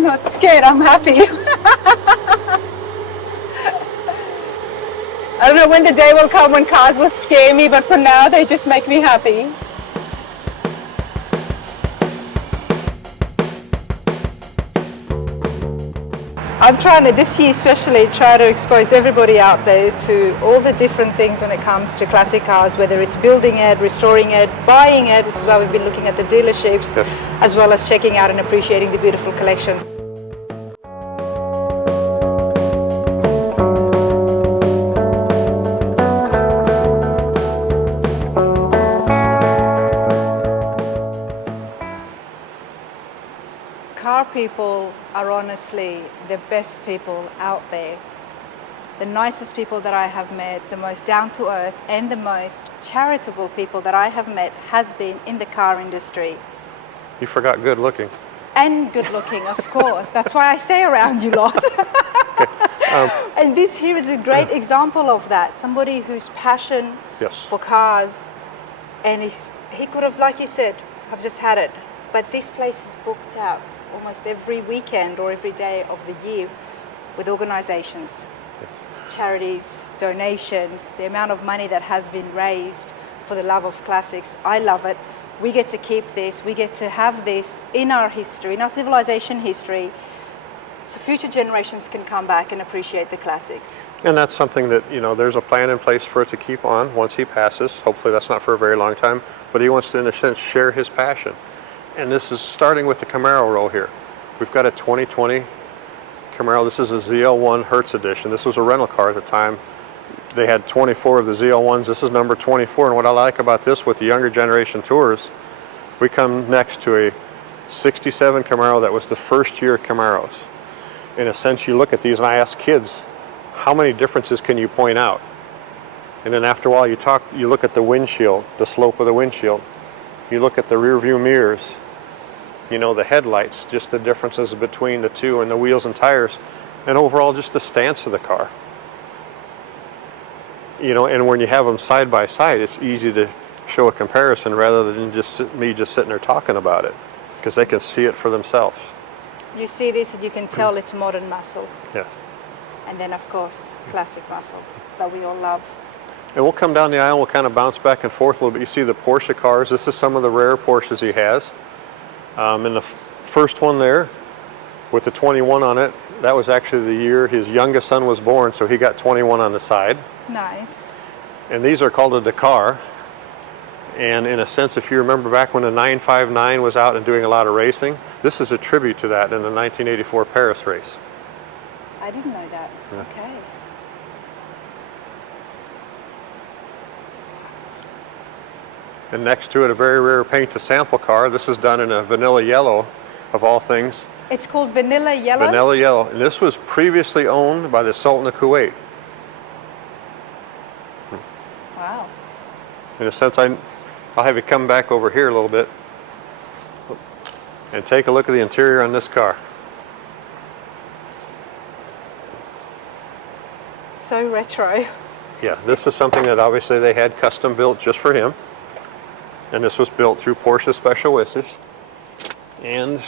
I'm not scared, I'm happy. I don't know when the day will come when cars will scare me, but for now they just make me happy. I'm trying to, this year especially, try to expose everybody out there to all the different things when it comes to classic cars, whether it's building it, restoring it, buying it, which is why we've been looking at the dealerships, Yes. as well as checking out and appreciating the beautiful collections. Car people are honestly the best people out there. The nicest people that I have met, the most down-to-earth and the most charitable people that I have met has been in the car industry. You forgot good looking. And good looking, of course. That's why I stay around you lot. And this here is a great example of that. Somebody whose passion Yes. for cars, and he could have, like you said, have just had it. But this place is booked out almost every weekend or every day of the year with organizations, charities, donations, the amount of money that has been raised for the love of classics. I love it. We get to keep this, we get to have this in our history, in our civilization history, so future generations can come back and appreciate the classics. And that's something that, you know, there's a plan in place for it to keep on once he passes. Hopefully that's not for a very long time, but he wants to, in a sense, share his passion. And this is starting with the Camaro row here. We've got a 2020 Camaro. This is a ZL1 Hertz edition. This was a rental car at the time. They had 24 of the ZL1s. This is number 24. And what I like about this with the younger generation tours, we come next to a 67 Camaro that was the first year Camaros. In a sense, you look at these and I ask kids, how many differences can you point out? And then after a while you look at the windshield, the slope of the windshield. You look at the rear view mirrors, you know, the headlights, just the differences between the two, and the wheels and tires, and overall just the stance of the car. You know, and when you have them side by side, it's easy to show a comparison rather than me just sitting there talking about it, because they can see it for themselves. You see this and you can tell it's modern muscle. Yeah. And then of course, classic muscle that we all love. And we'll come down the aisle, we'll kind of bounce back and forth a little bit. You see the Porsche cars. This is some of the rare Porsches he has. And the first one there with the 21 on it, that was actually the year his youngest son was born, so he got 21 on the side. Nice. And these are called a Dakar. And in a sense, if you remember back when the 959 was out and doing a lot of racing, this is a tribute to that in the 1984 Paris race. I didn't know that. Yeah. Okay. And next to it, a very rare paint to sample car. This is done in a vanilla yellow, of all things. It's called vanilla yellow? Vanilla yellow. And this was previously owned by the Sultan of Kuwait. Wow. In a sense, I'll have you come back over here a little bit and take a look at the interior on this car. So retro. Yeah, this is something that obviously they had custom built just for him. And this was built through Porsche Special Wishes. And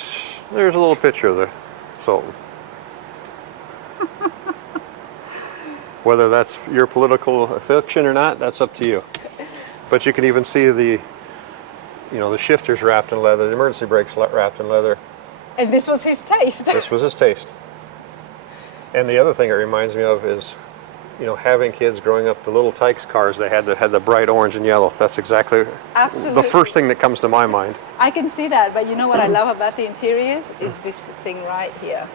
there's a little picture of the Sultan. Whether that's your political affiliation or not, that's up to you. But you can even see the shifters wrapped in leather, the emergency brakes wrapped in leather. And this was his taste. This was his taste. And the other thing it reminds me of is, you know, having kids growing up, the little Tykes cars, they had the bright orange and yellow. That's exactly Absolutely the first thing that comes to my mind. I can see that, but you know what I love about the interiors is this thing right here,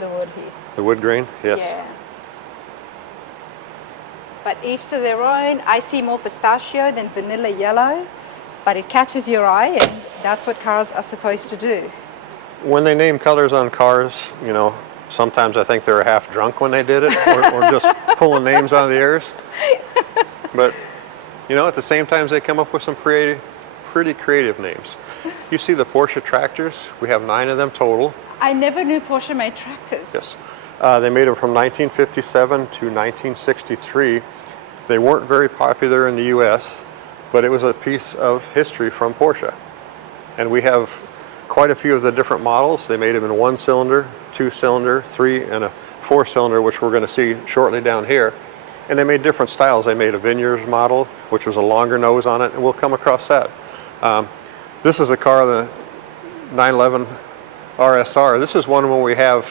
the wood here. The wood grain, yes. Yeah. But each to their own. I see more pistachio than vanilla yellow, but it catches your eye, and that's what cars are supposed to do. When they name colors on cars, you know, sometimes I think they were half drunk when they did it, or just pulling names out of the airs. But, you know, at the same time, they come up with some pretty creative names. You see the Porsche tractors, we have 9 of them total. I never knew Porsche made tractors. Yes. They made them from 1957 to 1963. They weren't very popular in the US, but it was a piece of history from Porsche. And we have quite a few of the different models. They made them in 1-cylinder, 2-cylinder, 3, and a 4-cylinder, which we're going to see shortly down here. And they made different styles. They made a Vineyards model, which was a longer nose on it, and we'll come across that. This is a car, the 911 RSR. This is one when we have,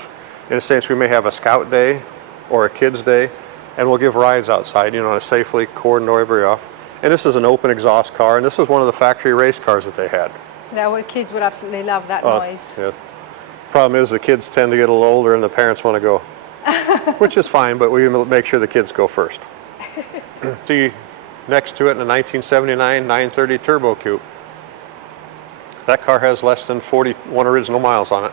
in a sense, we may have a scout day or a kids day, and we'll give rides outside, you know, to safely cordon everybody off. And this is an open exhaust car, and this was one of the factory race cars that they had. Now, our kids would absolutely love that noise. Yes. Problem is the kids tend to get a little older and the parents want to go, which is fine, but we make sure the kids go first. See next to it in a 1979 930 Turbo Coupe. That car has less than 41 original miles on it.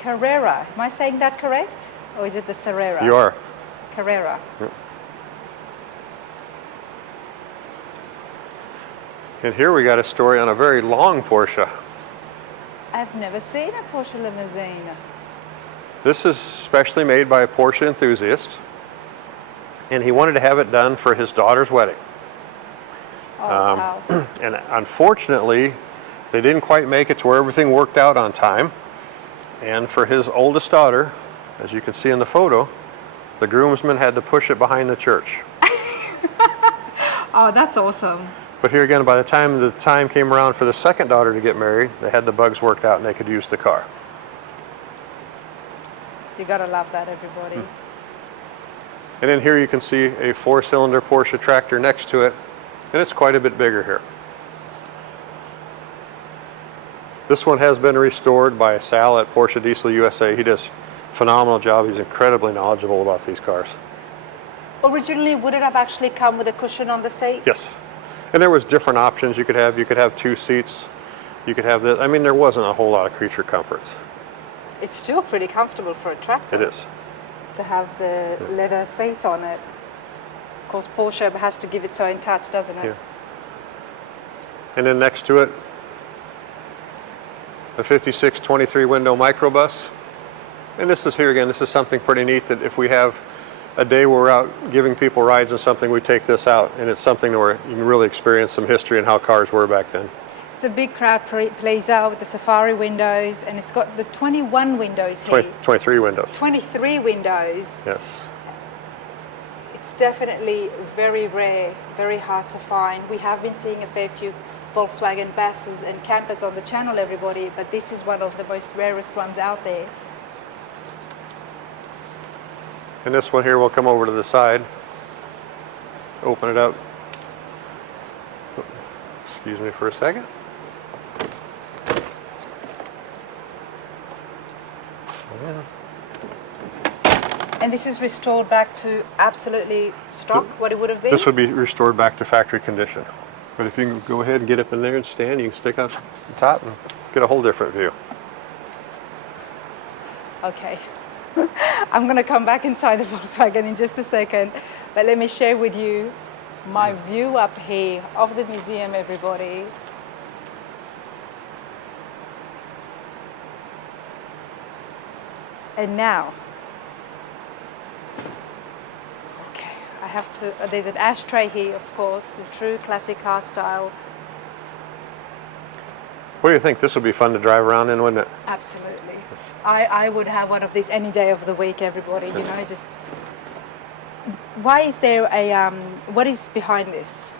Carrera. Am I saying that correct? Or is it the Carrera? You are. Carrera. Yep. And here we got a story on a very long Porsche. I've never seen a Porsche limousine. This is specially made by a Porsche enthusiast, and he wanted to have it done for his daughter's wedding. Oh, wow. And unfortunately, they didn't quite make it to where everything worked out on time. And for his oldest daughter, as you can see in the photo, the groomsmen had to push it behind the church. Oh, that's awesome. But here again, by the time came around for the second daughter to get married, they had the bugs worked out and they could use the car. You gotta love that, everybody. And then here you can see a 4-cylinder Porsche tractor next to it, and it's quite a bit bigger here. This one has been restored by Sal at Porsche Diesel USA. He does a phenomenal job. He's incredibly knowledgeable about these cars. Originally, would it have actually come with a cushion on the seat? Yes. And there was different options you could have. You could have 2 seats. You could have this. I mean, there wasn't a whole lot of creature comforts. It's still pretty comfortable for a tractor. It is. To have the leather seat on it. Of course, Porsche has to give its own touch, doesn't it? Yeah. And then next to it, a 56 23 window microbus. And this is here again, this is something pretty neat that if we have a day where we're out giving people rides and something, we take this out, and it's something where you can really experience some history and how cars were back then. It's a big crowd pleaser with the safari windows, and it's got the 21 windows here. 23 windows. 23 windows. Yes. It's definitely very rare, very hard to find. We have been seeing a fair few Volkswagen buses and campers on the channel, everybody, but this is one of the most rarest ones out there. And this one here will come over to the side. Open it up. Excuse me for a second. And this is restored back to absolutely stock, what it would have been? This would be restored back to factory condition. But if you can go ahead and get up in there and stand, you can stick up the top and get a whole different view. Okay. I'm going to come back inside the Volkswagen in just a second, but let me share with you my view up here of the museum, everybody. And now, okay, I have to, there's an ashtray here, of course, a true classic car style. What do you think? This would be fun to drive around in, wouldn't it? Absolutely. I would have one of these any day of the week, everybody, you know, just... Why is there a, what is behind this?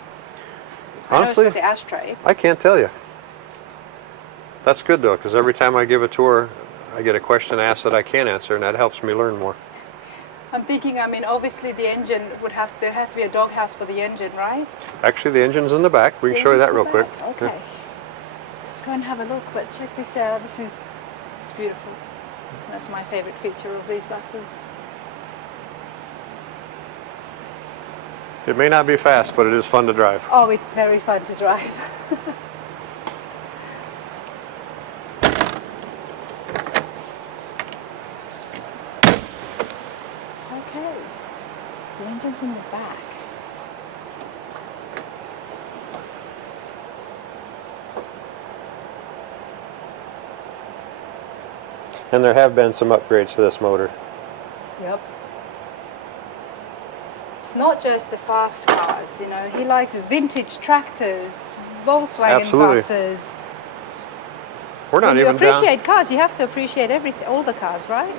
Honestly, I know it's got the ashtray. I can't tell you. That's good though, because every time I give a tour, I get a question asked that I can't answer, and that helps me learn more. I'm thinking, I mean, obviously the engine would have, there has to be a doghouse for the engine, right? Actually, the engine's in the back. We can show you that real quick. Okay. Yeah. Let's go and have a look, but check this out. This is, it's beautiful. That's my favorite feature of these buses. It may not be fast, but it is fun to drive. Oh, it's very fun to drive. Okay, the engine's in the back. And there have been some upgrades to this motor. Yep. it's not just the fast cars, you know. He likes vintage tractors, Volkswagen Absolutely. buses. We're not When you even down. appreciate cars, you have to appreciate all the cars, right?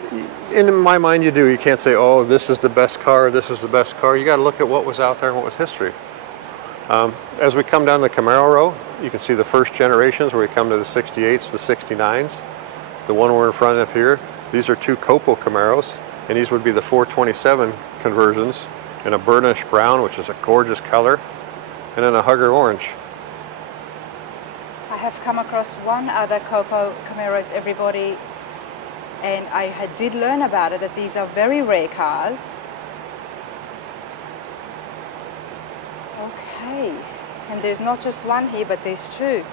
In my mind, you do. You can't say, "Oh, this is the best car. This is the best car." You got to look at what was out there and what was history. As we come down the Camaro row, you can see the first generations where we come to the 68s, the 69s. The one we're in front of here, these are two Copo Camaros, and these would be the 427 conversions in a burnished brown, which is a gorgeous color, and then a Hugger orange. I have come across one other Copo Camaros, everybody, and did learn about it, that these are very rare cars. Okay, and there's not just one here, but there's two.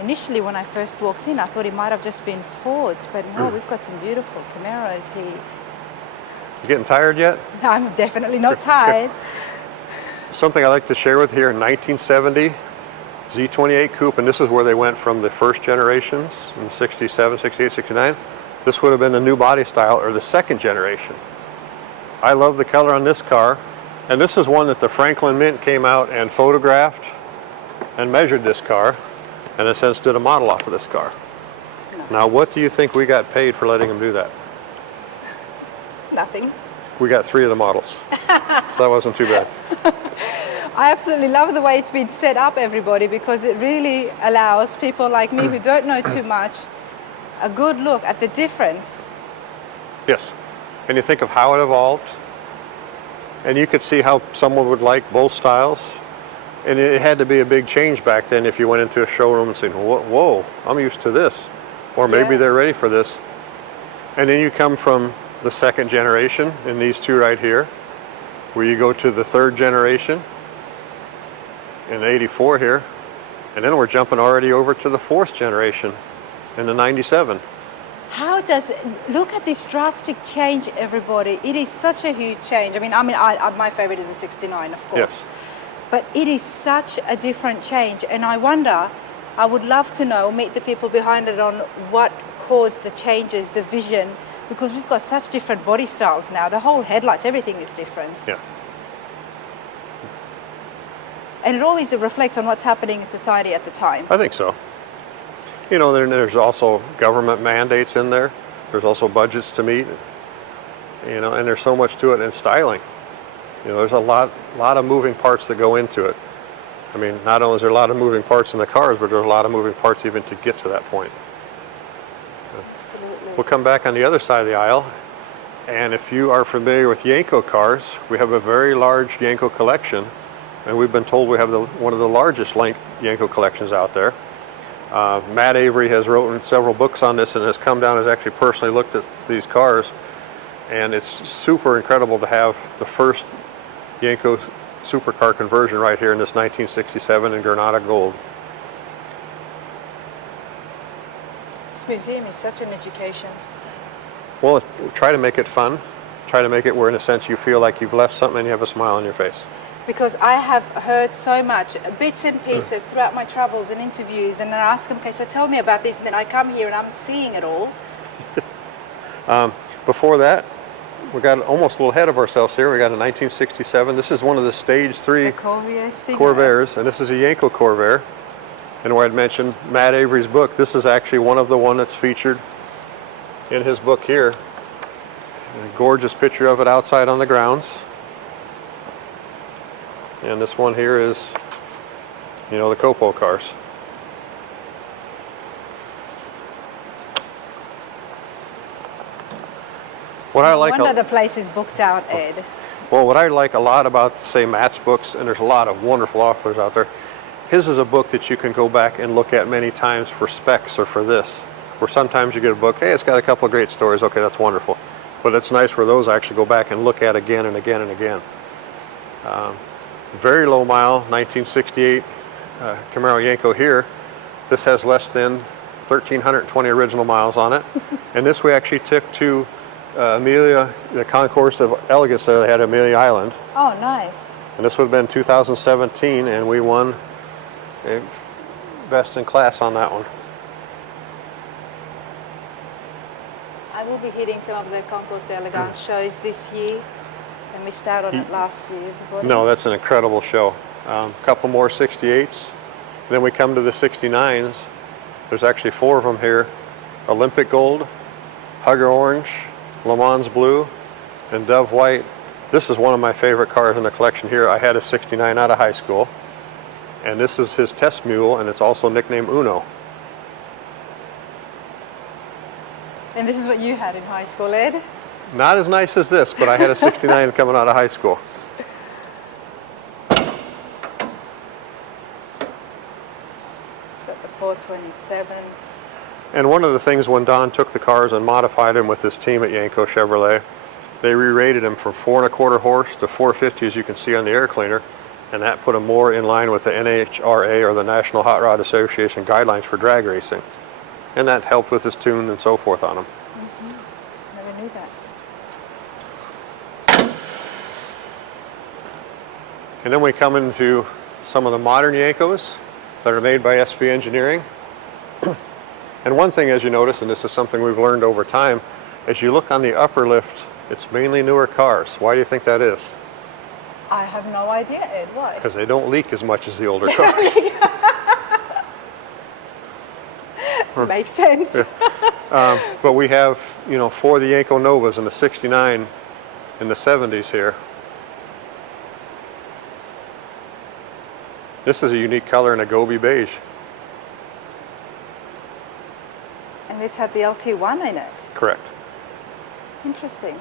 Initially, when I first walked in, I thought it might have just been Fords, but no, we've got some beautiful Camaros here. You getting tired yet? I'm definitely not tired. Something I like to share with you here, 1970 Z28 Coupe, and this is where they went from the first generations in 67, 68, 69. This would have been the new body style, or the second generation. I love the color on this car, and this is one that the Franklin Mint came out and photographed and measured this car, and in a sense did a model off of this car. Nice. Now, what do you think we got paid for letting them do that? Nothing. We got 3 of the models, so that wasn't too bad. I absolutely love the way it's been set up, everybody, because it really allows people like me who don't know too much a good look at the difference. Yes, and you think of how it evolved, and you could see how someone would like both styles. And it had to be a big change back then if you went into a showroom and said, whoa, I'm used to this. Or maybe Yeah. they're ready for this. And then you come from the second generation in these two right here, where you go to the third generation in the 84 here. And then we're jumping already over to the fourth generation in the 97. How does look at this drastic change, everybody? It is such a huge change. I mean, my favorite is the 69, of course. Yes. But it is such a different change, and I wonder, I would love to know, meet the people behind it on what caused the changes, the vision, because we've got such different body styles now. The whole headlights, everything is different. Yeah. And it always reflects on what's happening in society at the time. I think so. You know, there's also government mandates in there. There's also budgets to meet. You know, and there's so much to it in styling. You know, there's a lot of moving parts that go into it. I mean, not only is there a lot of moving parts in the cars, but there's a lot of moving parts even to get to that point. Absolutely. We'll come back on the other side of the aisle, and if you are familiar with Yenko cars, we have a very large Yenko collection, and we've been told we have one of the largest Yenko collections out there. Matt Avery has written several books on this and has come down and has actually personally looked at these cars, and it's super incredible to have the first Yenko supercar conversion right here in this 1967 in Granada Gold. This museum is such an education. Well, try to make it fun. Try to make it where, in a sense, you feel like you've left something and you have a smile on your face. Because I have heard so much, bits and pieces throughout my travels and interviews, and then I ask them, okay, so tell me about this, and then I come here and I'm seeing it all. Before that, we got almost a little ahead of ourselves here. We got a 1967. This is one of the Stage 3 The Corvair Stinger. Corvairs, and this is a Yenko Corvair. And where I'd mentioned Matt Avery's book, this is actually one of the one that's featured in his book here. A gorgeous picture of it outside on the grounds. And this one here is, you know, the Copo cars. What I like, wonder the place is booked out, Ed. well, what I like a lot about, say, Matt's books, and there's a lot of wonderful authors out there, his is a book that you can go back and look at many times for specs or for this. Where sometimes you get a book, hey, it's got a couple of great stories, okay, that's wonderful. But it's nice where those actually go back and look at again and again and again. Very low mile, 1968 Camaro Yenko here. This has less than 1,320 original miles on it. And this we actually took to Amelia, the concourse of elegance there. They had Amelia Island. Oh, nice. And this would have been 2017, and we won best in class on that one. I will be hitting some of the Concours d'Elegance shows this year. I missed out on it last year, everybody. No, that's an incredible show. A couple more 68s. Then we come to the 69s. There's actually 4 of them here. Olympic Gold, Hugger Orange, Le Mans Blue, and Dove White. This is one of my favorite cars in the collection here. I had a 69 out of high school. And this is his test mule, and it's also nicknamed Uno. And this is what you had in high school, Ed? Not as nice as this, but I had a 69 coming out of high school. Got the 427. And one of the things when Don took the cars and modified them with his team at Yanko Chevrolet, they re-rated them from 4.25 horse to 450, as you can see on the air cleaner, and that put them more in line with the NHRA, or the National Hot Rod Association guidelines for drag racing. And that helped with his tune and so forth on them. Never knew that. And then we come into some of the modern Yankos that are made by SV Engineering. And one thing, as you notice, and this is something we've learned over time, as you look on the upper lift, it's mainly newer cars. Why do you think that is? I have no idea, Ed. Why? Because they don't leak as much as the older cars. Makes sense. But we have, you know, 4 of the Yanko Novas and the 69 in the 70s here. This is a unique color in a Gobi beige. And this had the LT1 in it. Correct. Interesting.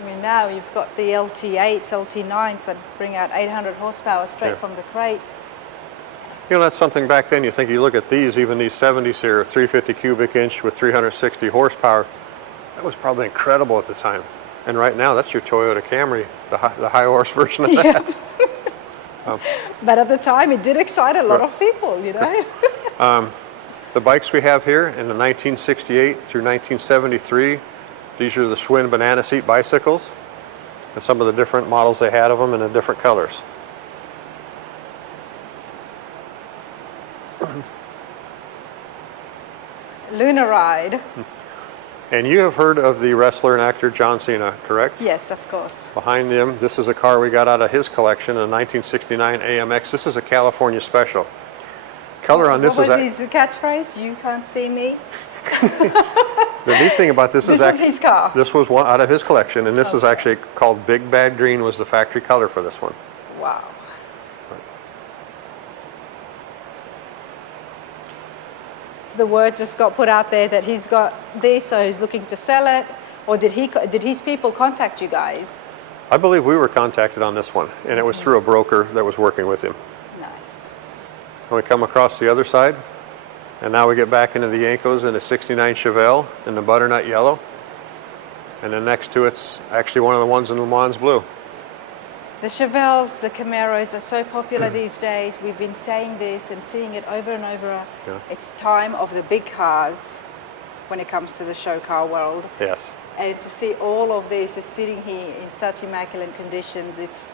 I mean, now you've got the LT8s, LT9s that bring out 800 horsepower straight from the crate. You know, that's something back then. You think, you look at these, even these 70s here, 350 cubic inch with 360 horsepower. That was probably incredible at the time. And right now, that's your Toyota Camry, the high horse version of that. But at the time, it did excite a lot of people, you know. The bikes we have here in the 1968 through 1973, these are the Schwinn banana seat bicycles, and some of the different models they had of them in the different colors. Lunar Ride. And you have heard of the wrestler and actor John Cena, correct? Yes, of course. Behind him, this is a car we got out of his collection, a 1969 AMX. This is a California special. Color on this what is... was his catchphrase? You can't see me. The neat thing about this is This was his car. This was one out of his collection, and this is actually called Big Bad Green, was the factory color for this one. Wow. So the word just got put out there that he's got this, so he's looking to sell it, or did his people contact you guys? I believe we were contacted on this one, and it was through a broker that was working with him. Nice. And we come across the other side, and now we get back into the Yankos in a 69 Chevelle in the butternut yellow, and then next to it's actually one of the ones in Le Mans blue. The Chevelles, the Camaros are so popular these days. We've been saying this and seeing it over and over. Yeah. It's time of the big cars when it comes to the show car world. Yes. And to see all of these just sitting here in such immaculate conditions, it's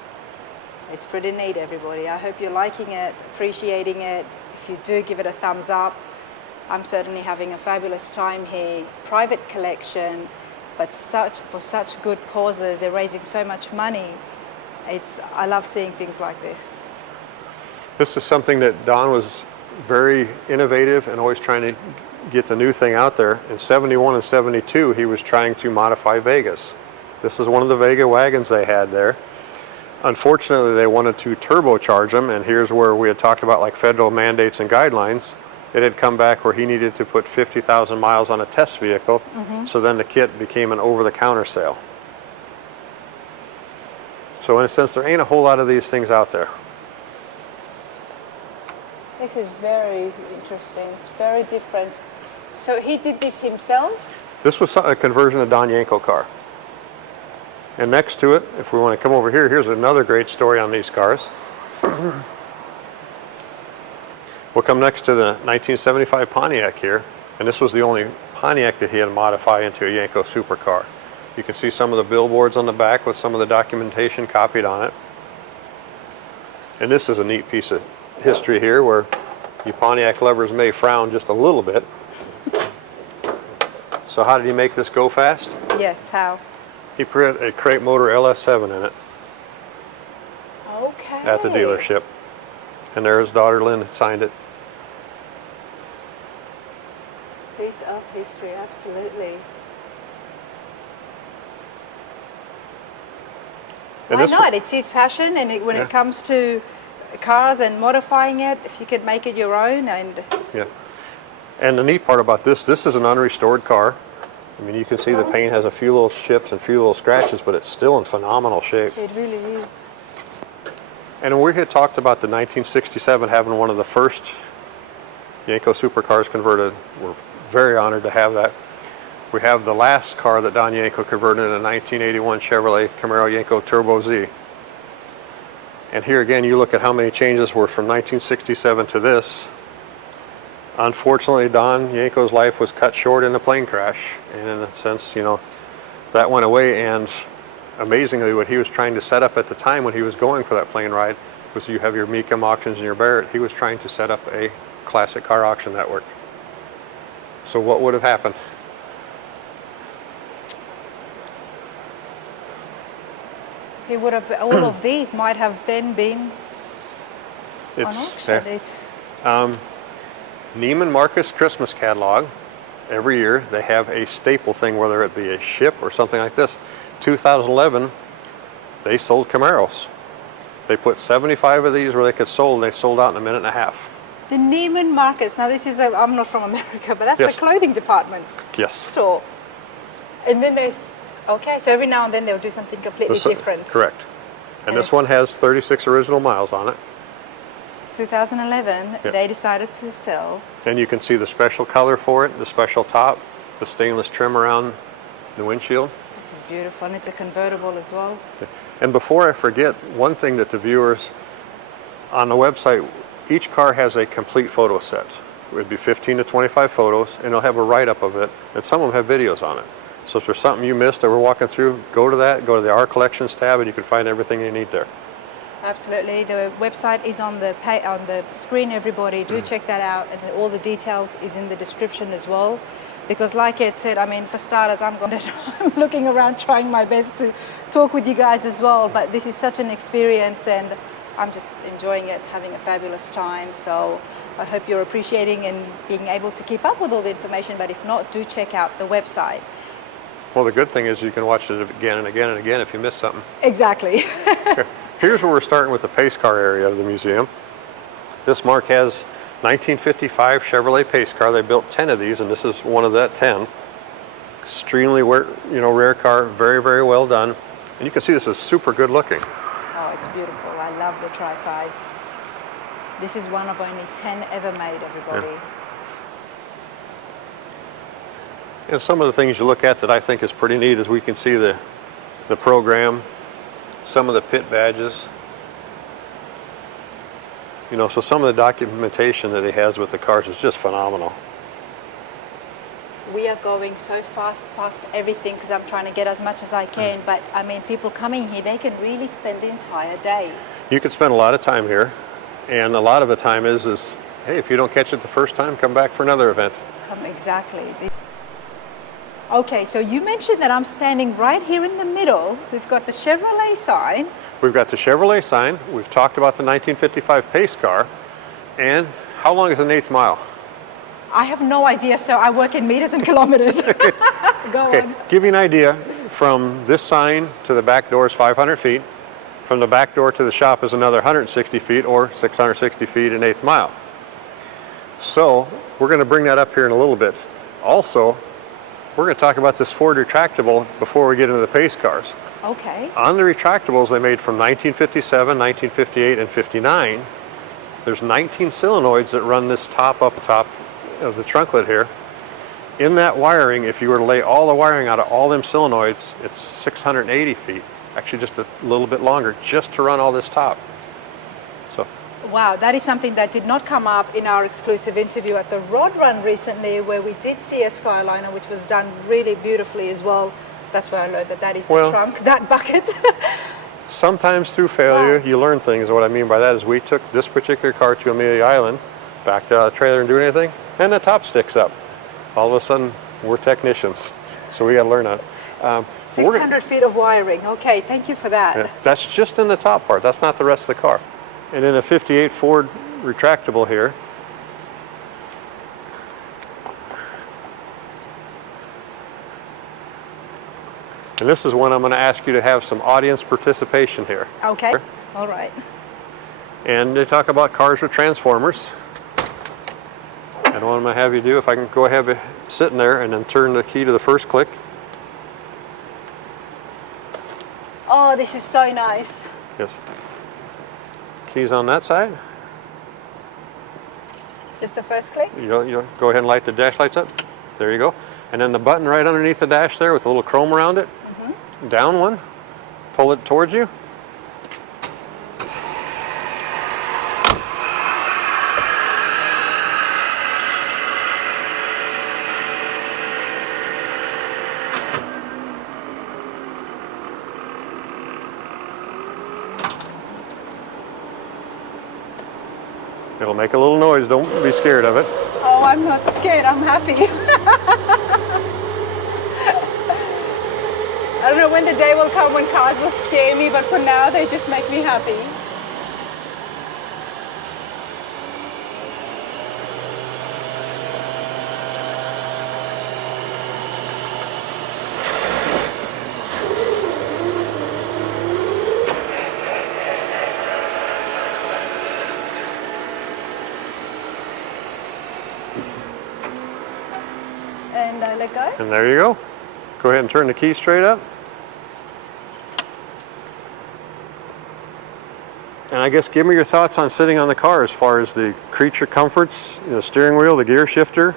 pretty neat, everybody. I hope you're liking it, appreciating it. If you do, give it a thumbs up. I'm certainly having a fabulous time here. Private collection, but for such good causes. They're raising so much money. I love seeing things like this. This is something that Don was very innovative and always trying to get the new thing out there. In 71 and 72, he was trying to modify Vegas. This was one of the Vega wagons they had there. Unfortunately, they wanted to turbocharge them, and here's where we had talked about like federal mandates and guidelines. It had come back where he needed to put 50,000 miles on a test vehicle, so then the kit became an over-the-counter sale. So in a sense, there ain't a whole lot of these things out there. This is very interesting. It's very different. So he did this himself? This was a conversion of Don Yanko car. And next to it, if we want to come over here, here's another great story on these cars. We'll come next to the 1975 Pontiac here, and this was the only Pontiac that he had modified into a Yanko supercar. You can see some of the billboards on the back with some of the documentation copied on it. And this is a neat piece of history here where you Pontiac lovers may frown just a little bit. So how did he make this go fast? Yes, how? He put a crate motor LS7 in it Okay. at the dealership. And there his daughter Lynn had signed it. Piece of history, absolutely. And Why this not? It's his passion, and when it comes to cars and modifying it, if you could make it your own, and yeah. And the neat part about this is an unrestored car. I mean, you can see the paint has a few little chips and a few little scratches, but it's still in phenomenal shape. it really is. And we had talked about the 1967 having one of the first Yenko supercars converted. We're very honored to have that. We have the last car that Don Yenko converted in a 1981 Chevrolet Camaro Yenko Turbo Z. And here again, you look at how many changes were from 1967 to this. Unfortunately, Don Yenko's life was cut short in a plane crash. And in a sense, you know, that went away. And amazingly, what he was trying to set up at the time when he was going for that plane ride was you have your Mecum auctions and your Barrett. He was trying to set up a classic car auction network. So what would have happened? He would have, all of these might have then been on auction. It's Neiman Marcus Christmas catalog. Every year they have a staple thing, whether it be a ship or something like this. 2011, they sold Camaros. They put 75 of these where they could sold, and they sold out in a minute and a half. the Neiman Marcus. Now this is, I'm not from America, but that's Yes. the clothing department Yes. store. And then okay, so every now and then they'll do something completely different. Correct. And And this it's- one has 36 original miles on it. 2011, Yep. they decided to sell. And you can see the special color for it, the special top, the stainless trim around the windshield. This is beautiful, and it's a convertible as well. And before I forget, one thing that the viewers on the website, each car has a complete photo set. It would be 15 to 25 photos, and it'll have a write-up of it, and some of them have videos on it. So if there's something you missed that we're walking through, go to that, go to the Our Collections tab, and you can find everything you need there. Absolutely, the website is on the screen. Everybody, do check that out, and all the details is in the description as well. Because, like Ed said, I mean, for starters, I'm looking around, trying my best to talk with you guys as well. But this is such an experience, and I'm just enjoying it, having a fabulous time. So I hope you're appreciating and being able to keep up with all the information. But if not, do check out the website. Well, the good thing is you can watch it again and again and again if you miss something. Exactly. Here's where we're starting with the pace car area of the museum. This Mark has 1955 Chevrolet pace car. They built 10 of these, and this is one of that 10. Extremely rare car, very, very well done. And you can see this is super good looking. Oh, it's beautiful. I love the Tri-5s. This is one of only 10 ever made, everybody. Yeah. And some of the things you look at that I think is pretty neat is we can see the program, some of the pit badges. You know, so some of the documentation that he has with the cars is just phenomenal. We are going so fast past everything because I'm trying to get as much as I can. But I mean, people coming here, they can really spend the entire day. You can spend a lot of time here, and a lot of the time is hey, if you don't catch it the first time, come back for another event. Exactly. Okay, so you mentioned that I'm standing right here in the middle. We've got the Chevrolet sign. We've got the Chevrolet sign. We've talked about the 1955 pace car. And how long is an eighth mile? I have no idea, so I work in meters and kilometers. Go on. Give you an idea, from this sign to the back door is 500 feet. From the back door to the shop is another 160 feet, or 660 feet an eighth mile. So we're going to bring that up here in a little bit. Also, we're going to talk about this Ford retractable before we get into the pace cars. Okay. On the retractables they made from 1957, 1958, and 59, there's 19 solenoids that run this top up top of the trunklet here. In that wiring, if you were to lay all the wiring out of all them solenoids, it's 680 feet. Actually just a little bit longer, just to run all this top. So. Wow, that is something that did not come up in our exclusive interview at the Rod Run recently, where we did see a Skyliner, which was done really beautifully as well. That's where I learned that that is the Well- trunk, that bucket. Sometimes through failure, Wow. you learn things. What I mean by that is we took this particular car to Amelia Island, backed out of the trailer and do anything, and the top sticks up. All of a sudden, we're technicians, so we got to learn that. We're gonna- 600 feet of wiring. Okay, thank you for that. Yeah, that's just in the top part. That's not the rest of the car. And in a 58 Ford retractable here, and this is when I'm going to ask you to have some audience participation here. Okay, all right. And they talk about cars with transformers. And what I'm going to have you do, if I can go ahead sitting there and then turn the key to the first click. Oh, this is so nice. Yes. Keys on that side. Just the first click? You go ahead and light the dash lights up. There you go. And then the button right underneath the dash there with a little chrome around it. Down one. Pull it towards you. It'll make a little noise. Don't be scared of it. Oh, I'm not scared. I'm happy. I don't know when the day will come when cars will scare me, but for now they just make me happy. And I let go. And there you go. Go ahead and turn the key straight up. And I guess give me your thoughts on sitting on the car as far as the creature comforts, the steering wheel, the gear shifter,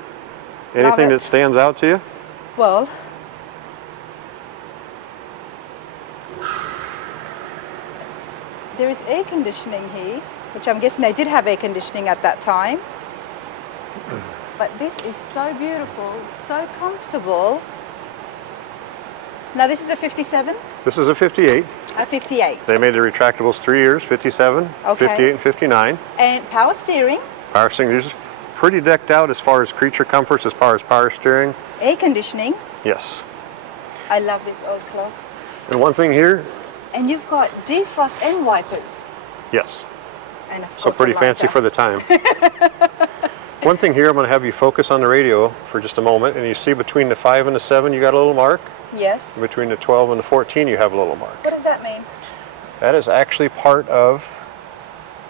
anything it. that stands out to you? Well, there is air conditioning here, which I'm guessing they did have air conditioning at that time. But this is so beautiful, so comfortable. Now this is a 57? This is a 58. A 58. They made the retractables 3 years, 57, Okay. 58, and 59. And power steering, Power steering is pretty decked out as far as creature comforts, as far as power steering. air conditioning. Yes. I love these old clocks. And one thing here, And you've got defrost and wipers. yes. And of course So pretty a fancy lighter. for the time. One thing here, I'm going to have you focus on the radio for just a moment, and you see between the 5 and the 7 you got a little mark. Yes. Between the 12 and the 14 you have a little mark. What does that mean? That is actually part of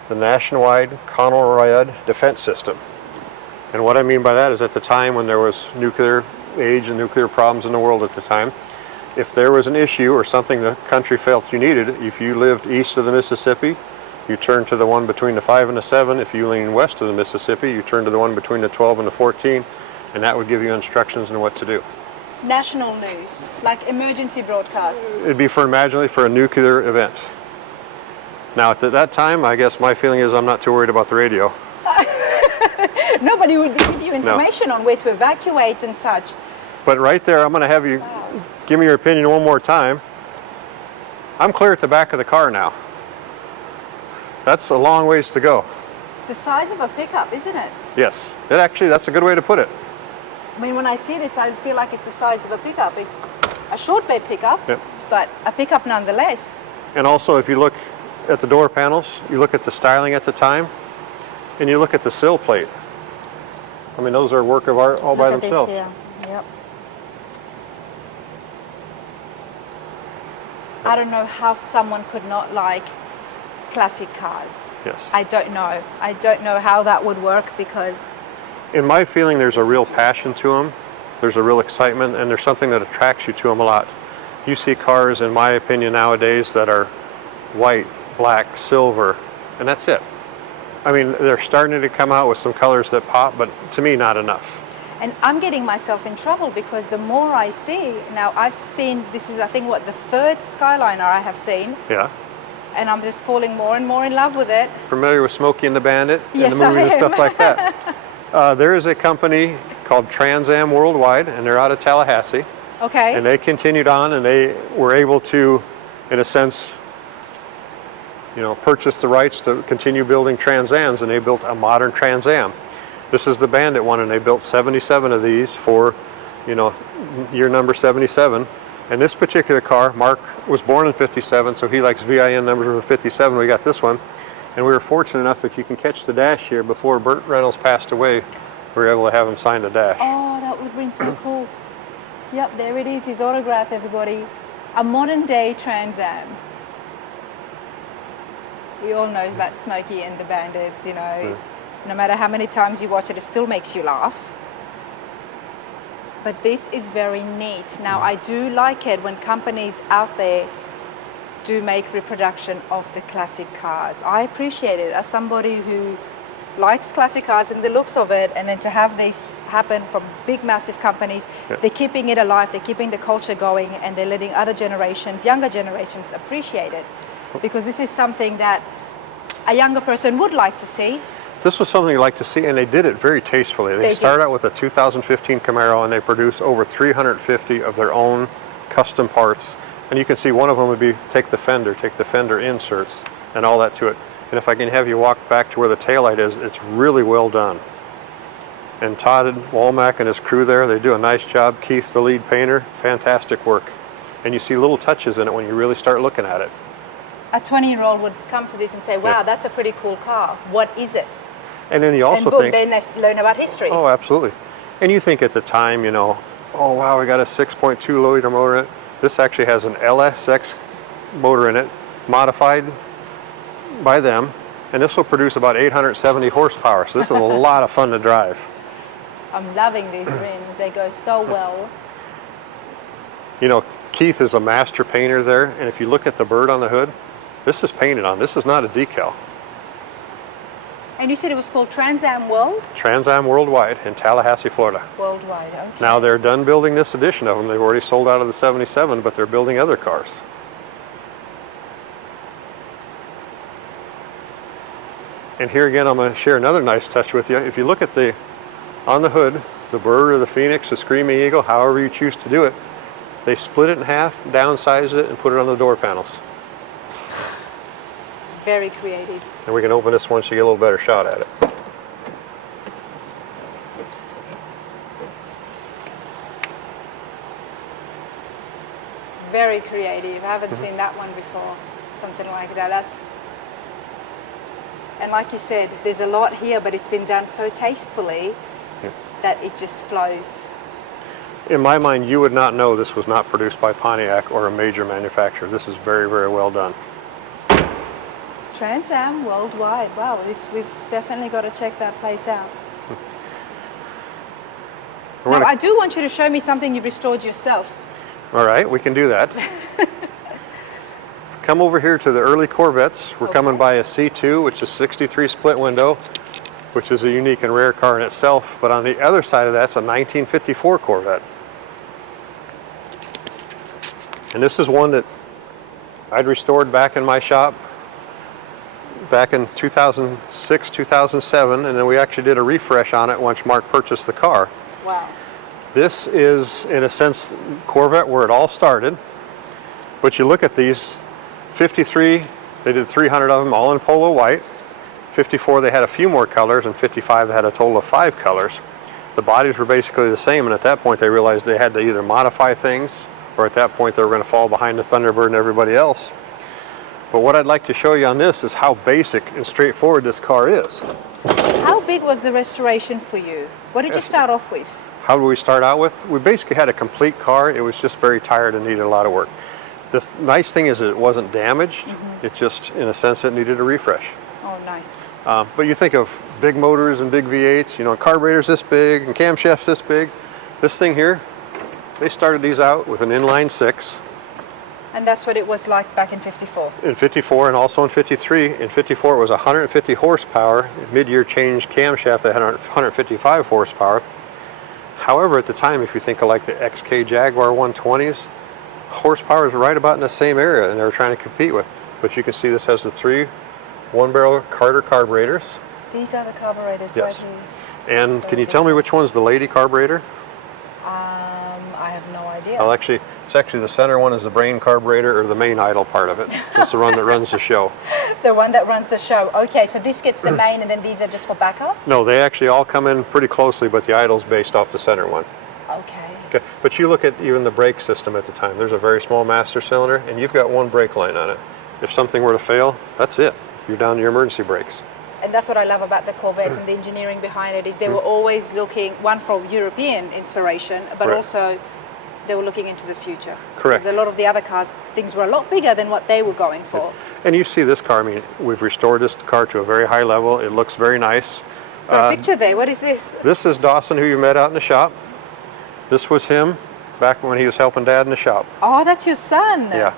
the nationwide counter-riot defense system. And what I mean by that is at the time when there was nuclear age and nuclear problems in the world at the time, if there was an issue or something the country felt you needed, if you lived east of the Mississippi, you turn to the one between the 5 and the 7. If you lean west of the Mississippi, you turn to the one between the 12 and the 14, and that would give you instructions on what to do. National news, like emergency broadcast. It'd be for imaginally for a nuclear event. Now at that time, I guess my feeling is I'm not too worried about the radio. Nobody would give you information on where to evacuate and such. But right there, I'm going to have you give me your opinion one more time. I'm clear at the back of the car now. That's a long ways to go. It's the size of a pickup, isn't it? Yes, that's a good way to put it. I mean, when I see this, I feel like it's the size of a pickup. It's a short bed pickup, Yep. but a pickup nonetheless. And also, if you look at the door panels, you look at the styling at the time, and you look at the sill plate. I mean, those are a work of art all by Look at this themselves. here. Yep. I don't know how someone could not like classic cars. Yes. I don't know. I don't know how that would work because In my feeling, there's a real passion to them. There's a real excitement, and there's something that attracts you to them a lot. You see cars, in my opinion, nowadays that are white, black, silver, and that's it. I mean, they're starting to come out with some colors that pop, but to me, not enough. and I'm getting myself in trouble because the more I see, now I've seen, this is I think what, the third Skyliner I have seen, Yeah. and I'm just falling more and more in love with it. Familiar with Smokey and the Bandit and Yes, the movie I and stuff am. like that? There is a company called Trans Am Worldwide, and they're out of Tallahassee. Okay. And they continued on, and they were able to, in a sense, purchase the rights to continue building Trans Ams, and they built a modern Trans Am. This is the Bandit one, and they built 77 of these for, year number 77. And this particular car, Mark was born in 57, so he likes VIN numbers for 57. We got this one. And we were fortunate enough, if you can catch the dash here, before Burt Reynolds passed away, we were able to have him sign the dash. Oh, that would have been so cool. Yep, there it is, his autograph, everybody. A modern day Trans Am. We all know about Smokey and the Bandits, no matter how many times you watch it, it still makes you laugh. But this is very neat. Now, I do like it when companies out there do make reproduction of the classic cars. I appreciate it as somebody who likes classic cars and the looks of it, and then to have this happen from big, massive companies, they're keeping it alive, they're keeping the culture going, and they're letting other generations, younger generations, appreciate it. Because this is something that a younger person would like to see. This was something you like to see, and they did it very tastefully. They started out with a 2015 Camaro, and they produced over 350 of their own custom parts. And you can see one of them would be take the fender inserts, and all that to it. And if I can have you walk back to where the taillight is, it's really well done. And Todd Womack and his crew there, they do a nice job. Keith, the lead painter, fantastic work. And you see little touches in it when you really start looking at it. A 20-year-old would come to this and say, wow, that's a pretty cool car. What is it? And then you also and boom, think... then they learn about history. Oh, absolutely. And you think at the time, oh, wow, we got a 6.2 liter motor in it. This actually has an LSX motor in it, modified by them. And this will produce about 870 horsepower. So this is a lot of fun to drive. I'm loving these rims. They go so well. Keith is a master painter there. And if you look at the bird on the hood, this is painted on. This is not a decal. And you said it was called Trans Am World? Trans Am Worldwide in Tallahassee, Florida. Worldwide, okay. Now they're done building this edition of them. They've already sold out of the 77, but they're building other cars. And here again, I'm going to share another nice touch with you. If you look at on the hood, the bird or the phoenix, the screaming eagle, however you choose to do it, they split it in half, downsized it, and put it on the door panels. Very creative. And we can open this once you get a little better shot at it. Very creative. I haven't seen that one before. Something like that. And like you said, there's a lot here, but it's been done so tastefully that it just flows. In my mind, you would not know this was not produced by Pontiac or a major manufacturer. This is very, very well done. Trans Am Worldwide. Wow, we've definitely got to check that place out. Now, I do want you to show me something you've restored yourself. All right, we can do that. Come over here to the early Corvettes. We're coming by a C2, which is 63 split window, which is a unique and rare car in itself. But on the other side of that's a 1954 Corvette. And this is one that I'd restored back in my shop back in 2006, 2007, and then we actually did a refresh on it once Mark purchased the car. Wow. This is, in a sense, Corvette where it all started. But you look at these, 53, they did 300 of them, all in polo white. 54, they had a few more colors, and 55, they had a total of 5 colors. The bodies were basically the same, and at that point they realized they had to either modify things, or at that point they were going to fall behind the Thunderbird and everybody else. But what I'd like to show you on this is how basic and straightforward this car is. How big was the restoration for you? What did you start off with? How did we start out with? We basically had a complete car. It was just very tired and needed a lot of work. The nice thing is that it wasn't damaged. It just, in a sense, it needed a refresh. Oh, nice. But you think of big motors and big V8s, carburetors this big and camshafts this big. This thing here, they started these out with an inline 6. And that's what it was like back in 54? In 54 and also in 53. In 54 it was 150 horsepower. Mid-year change camshaft, they had 155 horsepower. However, at the time, if you think of like the XK Jaguar 120s, horsepower is right about in the same area, and they were trying to compete with. But you can see this has the 3 one-barrel Carter carburetors. These are the carburetors right here. And can you tell me which one's the lady carburetor? I have no idea. Well, actually, it's actually the center one is the brain carburetor, or the main idle part of it. It's the one that runs the show. The one that runs the show. Okay, so this gets the main, and then these are just for backup? No, they actually all come in pretty closely, but the idle's based off the center one. Okay. Okay, but you look at even the brake system at the time. There's a very small master cylinder, and you've got one brake line on it. If something were to fail, that's it. You're down to your emergency brakes. And that's what I love about the Corvettes and the engineering behind it, is they were always looking, one, for European inspiration, but Right. also they were looking into the future. Correct. Because a lot of the other cars, things were a lot bigger than what they were going for. And you see this car, I mean, we've restored this car to a very high level. It looks very nice. Got a picture there. What is this? This is Dawson, who you met out in the shop. This was him back when he was helping Dad in the shop. Oh, that's your son. Yeah.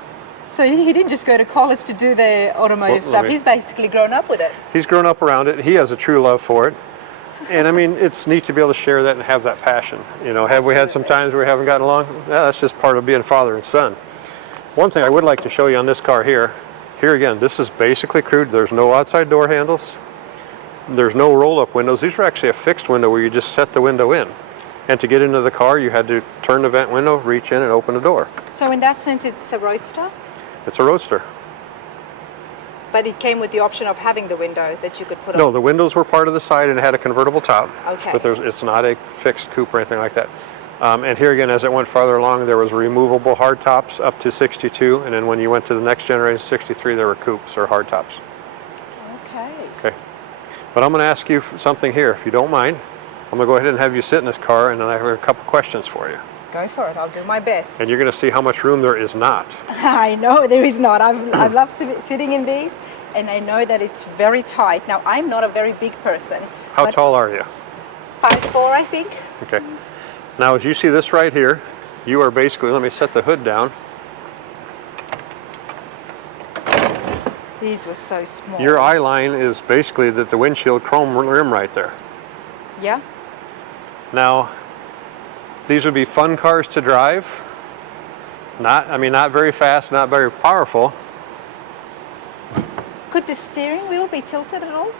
So he didn't just go to college to do the automotive Well, stuff. He's basically grown up with it. He's grown up around it. He has a true love for it. And I mean, it's neat to be able to share that and have that passion. You know, have we had some times where we haven't gotten along? Yeah, that's just part of being father and son. One thing I would like to show you on this car here, again, this is basically crude. There's no outside door handles. There's no roll-up windows. These are actually a fixed window where you just set the window in. And to get into the car, you had to turn the vent window, reach in and open the door. So in that sense, it's a roadster, It's a roadster. but it came with the option of having the window that you could put No, on. the windows were part of the side and it had a convertible top. Okay. But it's not a fixed coupe or anything like that. And here again, as it went farther along, there was removable hard tops up to 62. And then when you went to the next generation, 63, there were coupes or hard tops. Okay. Okay. But I'm going to ask you something here, if you don't mind. I'm going to go ahead and have you sit in this car, and then I have a couple questions for you. Go for it. I'll do my best. And you're going to see how much room there is not. I know there is not. I love sitting in these, and I know that it's very tight. Now, I'm not a very big person. How but tall are you? 5'4", I think. Okay. Now, as you see this right here, you are basically, let me set the hood down. These were so small. Your eye line is basically the windshield chrome rim right there. Yeah. Now, these would be fun cars to drive. Not very fast, not very powerful. Could the steering wheel be tilted at all?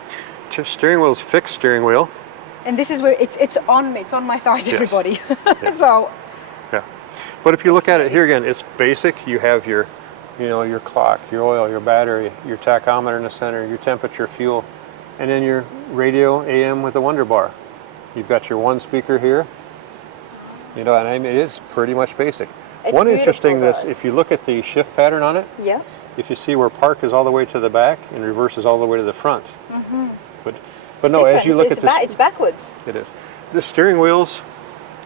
Steering wheel's fixed steering wheel. And this is where it's on me. It's on my thighs, Yes. everybody. Yes. So, Yeah. But if you look at it here again, it's basic. You have your, your clock, your oil, your battery, your tachometer in the center, your temperature, fuel, and then your radio AM with a Wonder Bar. You've got your one speaker here. And I mean, it's pretty much basic. It's One beautiful, interesting this, though. if you look at the shift pattern on it, yeah. if you see where park is all the way to the back and reverse is all the way to the front. Mm-hmm. But no, as you look at this, it's backwards. it is. The steering wheels,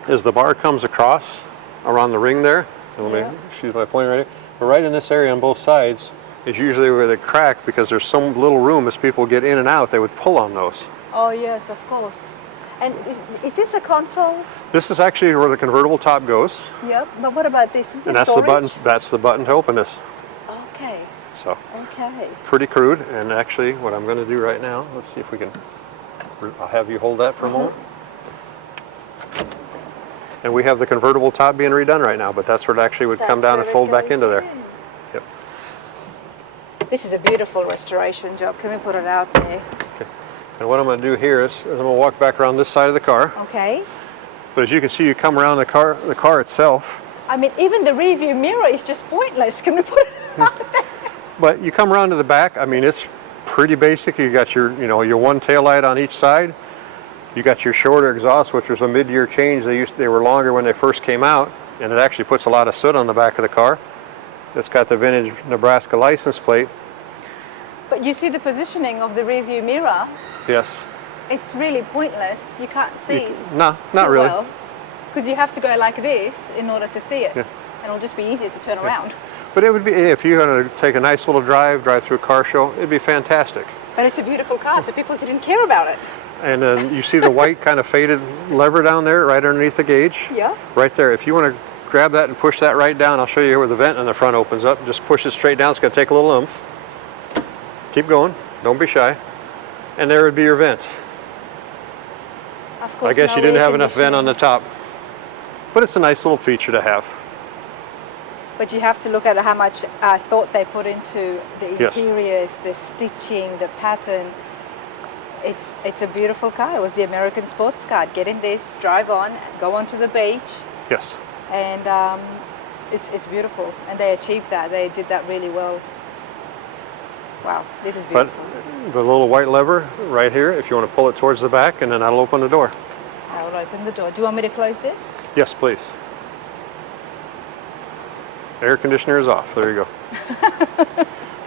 as the bar comes across around the ring there, and let me shoot my pointer right here, but right in this area on both sides is usually where they crack, because there's some little room as people get in and out, they would pull on those. Oh yes, of course. And is this a console? This is actually where the convertible top goes, Yep. But what about this? Is this and that's storage? the button. That's the button to open this. Okay. So Okay. pretty crude. And actually, what I'm going to do right now, let's see if we can. I'll have you hold that for a moment. And we have the convertible top being redone right now, but that's where it actually would come down and fold back into there. Yep. This is a beautiful restoration job. Can we put it out there? Okay. And what I'm going to do here is I'm going to walk back around this side of the car. Okay. But as you can see, you come around the car itself. I mean, even the rear view mirror is just pointless. Can we put it out there? But you come around to the back. I mean, it's pretty basic. You got your, your one taillight on each side. You got your shorter exhaust, which was a mid-year change. They were longer when they first came out, and it actually puts a lot of soot on the back of the car. It's got the vintage Nebraska license plate. But you see the positioning of the rear view mirror. Yes. It's really pointless. You can't see. No, not really. Because you have to go like this in order to see it. Yeah. And it'll just be easier to turn around. But it would be, if you're going to take a nice little drive through a car show, it'd be fantastic. But it's a beautiful car, so people didn't care about it. And then you see the white kind of faded lever down there, right underneath the gauge. Yeah. Right there. If you want to grab that and push that right down, I'll show you where the vent in the front opens up. Just push it straight down. It's going to take a little oomph. Keep going. Don't be shy. And there would be your vent. Of course, I guess no you didn't air have enough vent on the top. But it's a nice little feature to have. But you have to look at how much thought they put into the Yes. interiors, the stitching, the pattern. It's a beautiful car. It was the American sports car. Get in this, drive on, go onto the beach. Yes. and it's beautiful. And they achieved that. They did that really well. Wow, this is But beautiful. the little white lever right here, if you want to pull it towards the back, and then that'll open the door. I will open the door. Do you want me to close this? Yes, please. Air conditioner is off. There you go.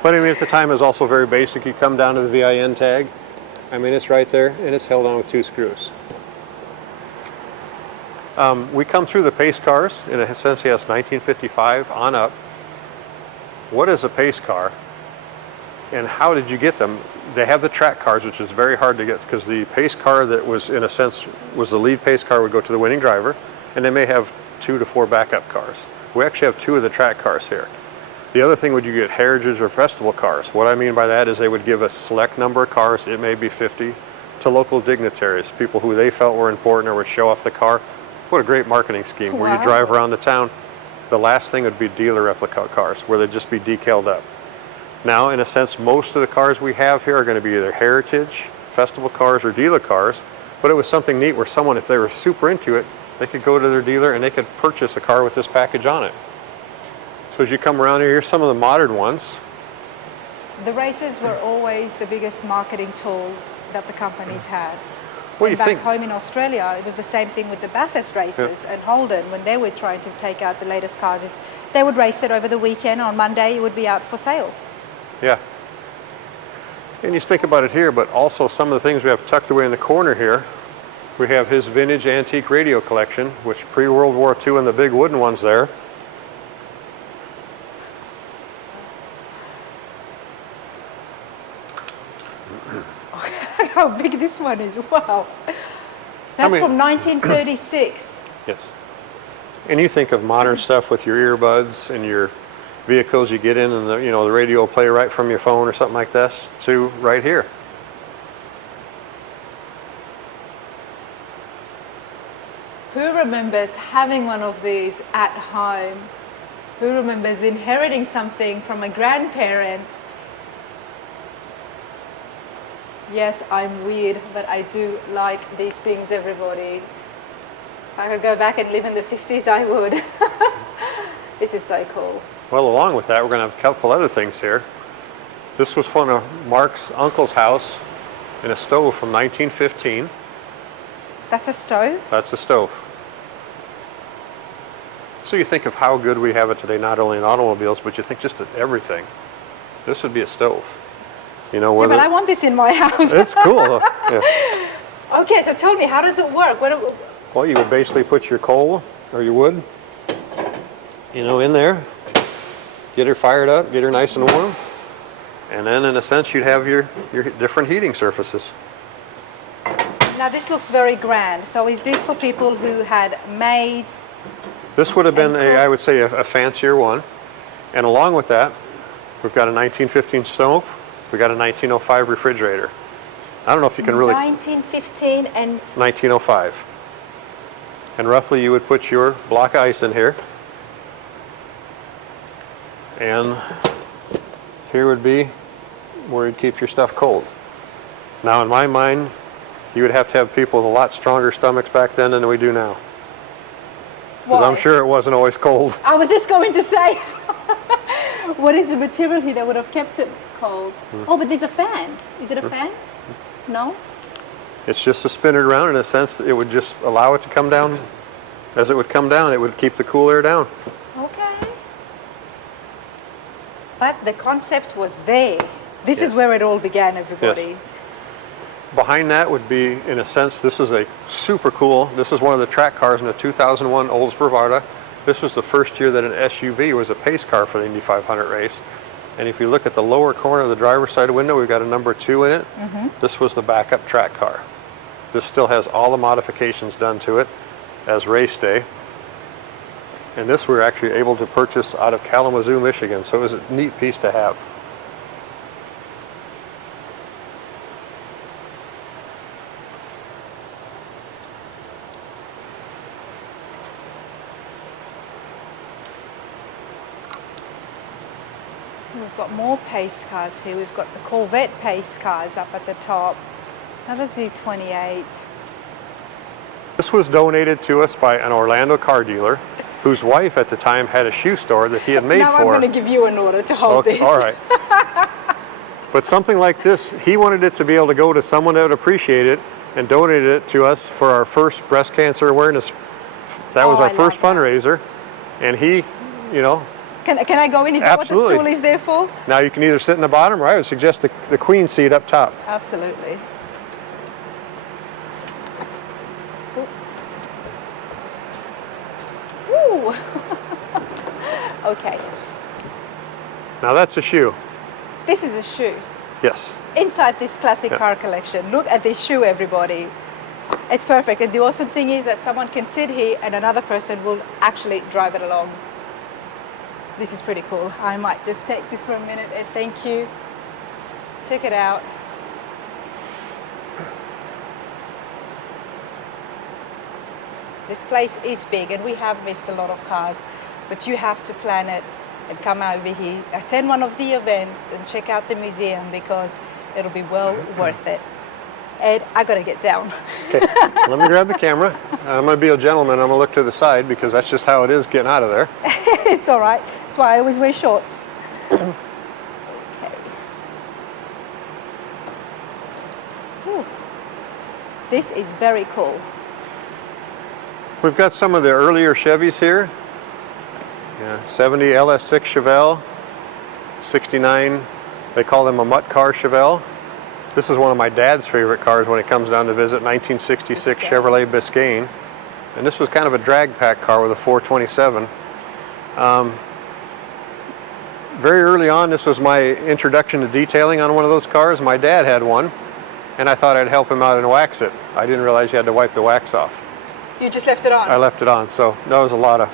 But I mean, at the time, is also very basic. You come down to the VIN tag. I mean, it's right there, and it's held on with 2 screws. We come through the pace cars. In a sense, he has 1955 on up. What is a pace car, and how did you get them? They have the track cars, which is very hard to get because the pace car that was, in a sense, was the lead pace car would go to the winning driver, and they may have 2 to 4 backup cars. We actually have 2 of the track cars here. The other thing would you get heritage or festival cars. What I mean by that is they would give a select number of cars, it may be 50, to local dignitaries, people who they felt were important or would show off the car. What a great marketing scheme. Where you drive around the town, the last thing would be dealer replica cars, where they'd just be decaled up. Now, in a sense, most of the cars we have here are going to be either heritage, festival cars, or dealer cars, but it was something neat where someone, if they were super into it, they could go to their dealer and they could purchase a car with this package on it. So as you come around here, here's some of the modern ones. The races were always the biggest marketing tools that the companies had. What do And you back think? home in Australia, it was the same thing with the Bathurst races and Holden when they were trying to take out the latest cars. Is they would race it over the weekend. On Monday, it would be out for sale. Yeah. And you think about it here, but also some of the things we have tucked away in the corner here. We have his vintage antique radio collection, which pre-World War II and the big wooden ones there. How big this one is, wow. That's from 1936. Yes. And you think of modern stuff with your earbuds and your vehicles you get in and the, the radio will play right from your phone or something like this to right here. Who remembers having one of these at home? Who remembers inheriting something from a grandparent? Yes, I'm weird, but I do like these things, everybody. If I could go back and live in the 50s, I would. This is so cool. Well, along with that, we're going to have a couple other things here. This was one of Mark's uncle's house in a stove from 1915. That's a stove? That's a stove. So you think of how good we have it today, not only in automobiles, but you think just of everything. This would be a stove. Yeah, but I want this in my house. It's cool. Yeah. Okay, so tell me, how does it work? Well, you would basically put your coal or your wood, in there, get her fired up, get her nice and warm, and then in a sense you'd have your different heating surfaces. Now this looks very grand. So is this for people who had maids? This would have been, I would say, a fancier one. And along with that, we've got a 1915 stove. We got a 1905 refrigerator. I don't know if you can really... 1915 and... 1905. And roughly you would put your block of ice in here. And here would be where you'd keep your stuff cold. Now in my mind, you would have to have people with a lot stronger stomachs back then than we do now. Because I'm sure it wasn't always cold. I was just going to say, what is the material here that would have kept it cold? Oh, but there's a fan. Is it a fan? No? It's just to spin it around. In a sense, that it would just allow it to come down. As it would come down, it would keep the cool air down. Okay. But the concept was there. This is where it all began, everybody. Yes. Behind that would be, in a sense, this is a super cool, this is one of the track cars in the 2001 Olds Bravada. This was the first year that an SUV was a pace car for the Indy 500 race. And if you look at the lower corner of the driver's side window, we've got a number 2 in it. This was the backup track car. This still has all the modifications done to it as race day. And this we were actually able to purchase out of Kalamazoo, Michigan. So it was a neat piece to have. We've got more pace cars here. We've got the Corvette pace cars up at the top. Another Z28. This was donated to us by an Orlando car dealer whose wife at the time had a shoe store that he had made Now for I'm her. going to give you an order to hold Okay, this. all right. But something like this, he wanted it to be able to go to someone that would appreciate it and donated it to us for our first breast cancer awareness. That was Oh, our I first love that. fundraiser. And he, you know, Can I go in? Is that what the Absolutely. stool is there for? now you can either sit in the bottom, or I would suggest the queen seat up top. Absolutely. Ooh. Okay. Now that's a shoe. This is a shoe. Yes. Inside this classic Yeah. car collection. Look at this shoe, everybody. It's perfect. And the awesome thing is that someone can sit here and another person will actually drive it along. This is pretty cool. I might just take this for a minute and thank you. Check it out. This place is big and we have missed a lot of cars, but you have to plan it and come over here, attend one of the events and check out the museum because it'll be well worth it. Ed, I gotta get down. Okay, let me grab the camera. I'm going to be a gentleman. I'm going to look to the side because that's just how it is getting out of there. It's all right. That's why I always wear shorts. Okay. Ooh. This is very cool. We've got some of the earlier Chevys here. Yeah, 70 LS6 Chevelle, 69, they call them a mutt car Chevelle. This is one of my dad's favorite cars when he comes down to visit, 1966 Biscayne. Chevrolet Biscayne. And this was kind of a drag pack car with a 427. Very early on, this was my introduction to detailing on one of those cars. My dad had one, and I thought I'd help him out and wax it. I didn't realize you had to wipe the wax off. You just left it on? I left it on, so that was a lot of,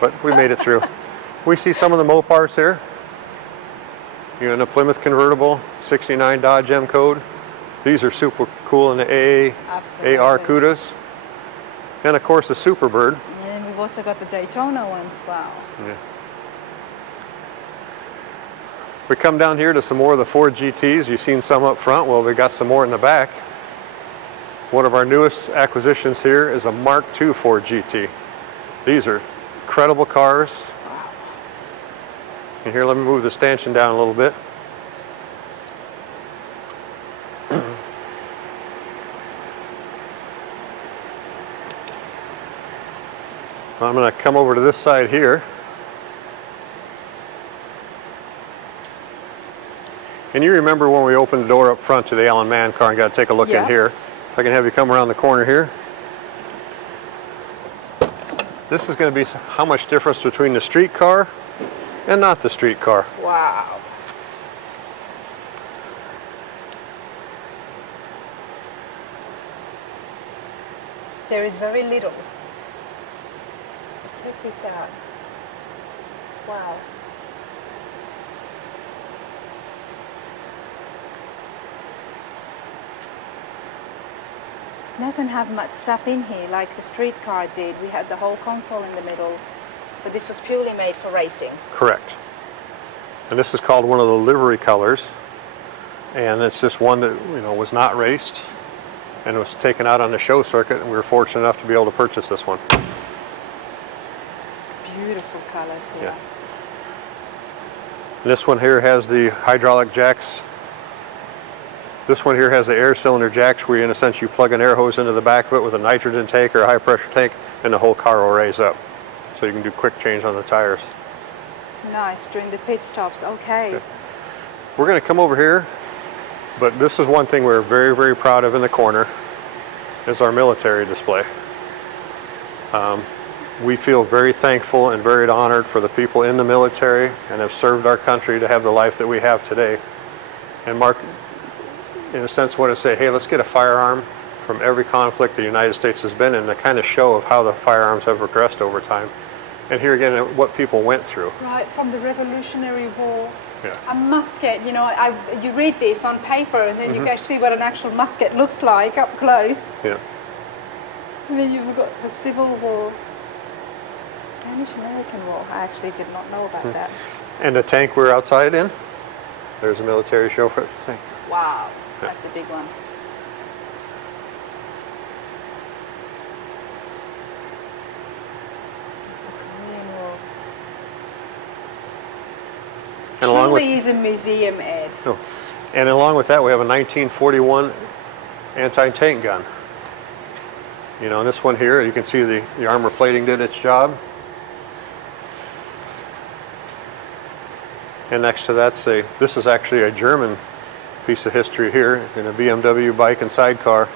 but we made it through. We see some of the Mopars here. You're in a Plymouth convertible, 69 Dodge M code. These are super cool in the Absolutely. AR Cudas. And of course the Superbird. And we've also got the Daytona ones. Wow. Yeah. We come down here to some more of the Ford GTs. You've seen some up front. Well, we got some more in the back. One of our newest acquisitions here is a Mark II Ford GT. These are incredible cars. And here, let me move the stanchion down a little bit. I'm going to come over to this side here. And you remember when we opened the door up front to the Alan Mann car and got to take a look Yeah. in here. If I can have you come around the corner here. This is going to be how much difference between the street car and not the street car. Wow. There is very little. Check this out. Wow. It doesn't have much stuff in here like the street car did. We had the whole console in the middle, but this was purely made for racing. Correct. And this is called one of the livery colors. And it's just one that, you know, was not raced and was taken out on the show circuit, and we were fortunate enough to be able to purchase this one. It's beautiful colors here. Yeah. This one here has the hydraulic jacks. This one here has the air cylinder jacks where, in a sense, you plug an air hose into the back of it with a nitrogen tank or a high pressure tank, and the whole car will raise up. So you can do quick change on the tires. Nice, during the pit stops, okay. Okay. We're going to come over here, but this is one thing we're very, very proud of in the corner, is our military display. We feel very thankful and very honored for the people in the military and have served our country to have the life that we have today. And Mark, in a sense, want to say, hey, let's get a firearm from every conflict the United States has been in, the kind of show of how the firearms have progressed over time. And here again, what people went through. Right, from the Revolutionary War. Yeah. A musket, you know, you read this on paper and then you can see what an actual musket looks like up close. Yeah. And then you've got the Civil War, Spanish-American War. I actually did not know about that. And the tank we're outside in, there's a military show for the tank. Wow, Yeah. that's a big one. along with truly is a museum, Ed. oh, and along with that, we have a 1941 anti-tank gun. You know, and this one here, you can see the armor plating did its job. And next to that's this is actually a German piece of history here in a BMW bike and sidecar.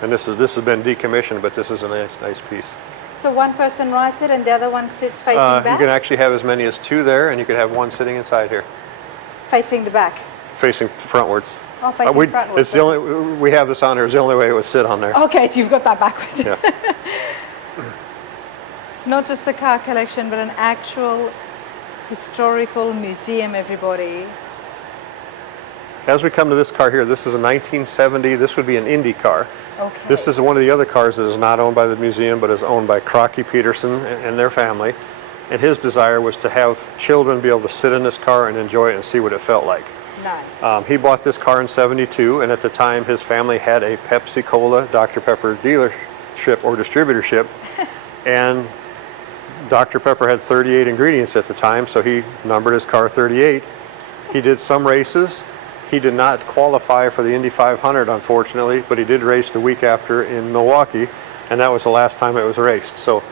And this has been decommissioned, but this is a nice piece. So one person rides it and the other one sits facing back? You can actually have as many as two there, and you could have one sitting inside here. Facing the back? Facing frontwards. Oh, facing frontwards. It's the only, we have this on here, it's the only way it would sit on there. Okay, so you've got that backwards. Yeah. Not just the car collection, but an actual historical museum, everybody. As we come to this car here, this is a 1970, this would be an Indy car. Okay. This is one of the other cars that is not owned by the museum, but is owned by Crocky Peterson and their family. And his desire was to have children be able to sit in this car and enjoy it and see what it felt like. Nice. He bought this car in '72, and at the time his family had a Pepsi Cola Dr. Pepper dealership or distributorship. And Dr. Pepper had 38 ingredients at the time, so he numbered his car 38. He did some races. He did not qualify for the Indy 500, unfortunately, but he did race the week after in Milwaukee, and that was the last time it was raced. So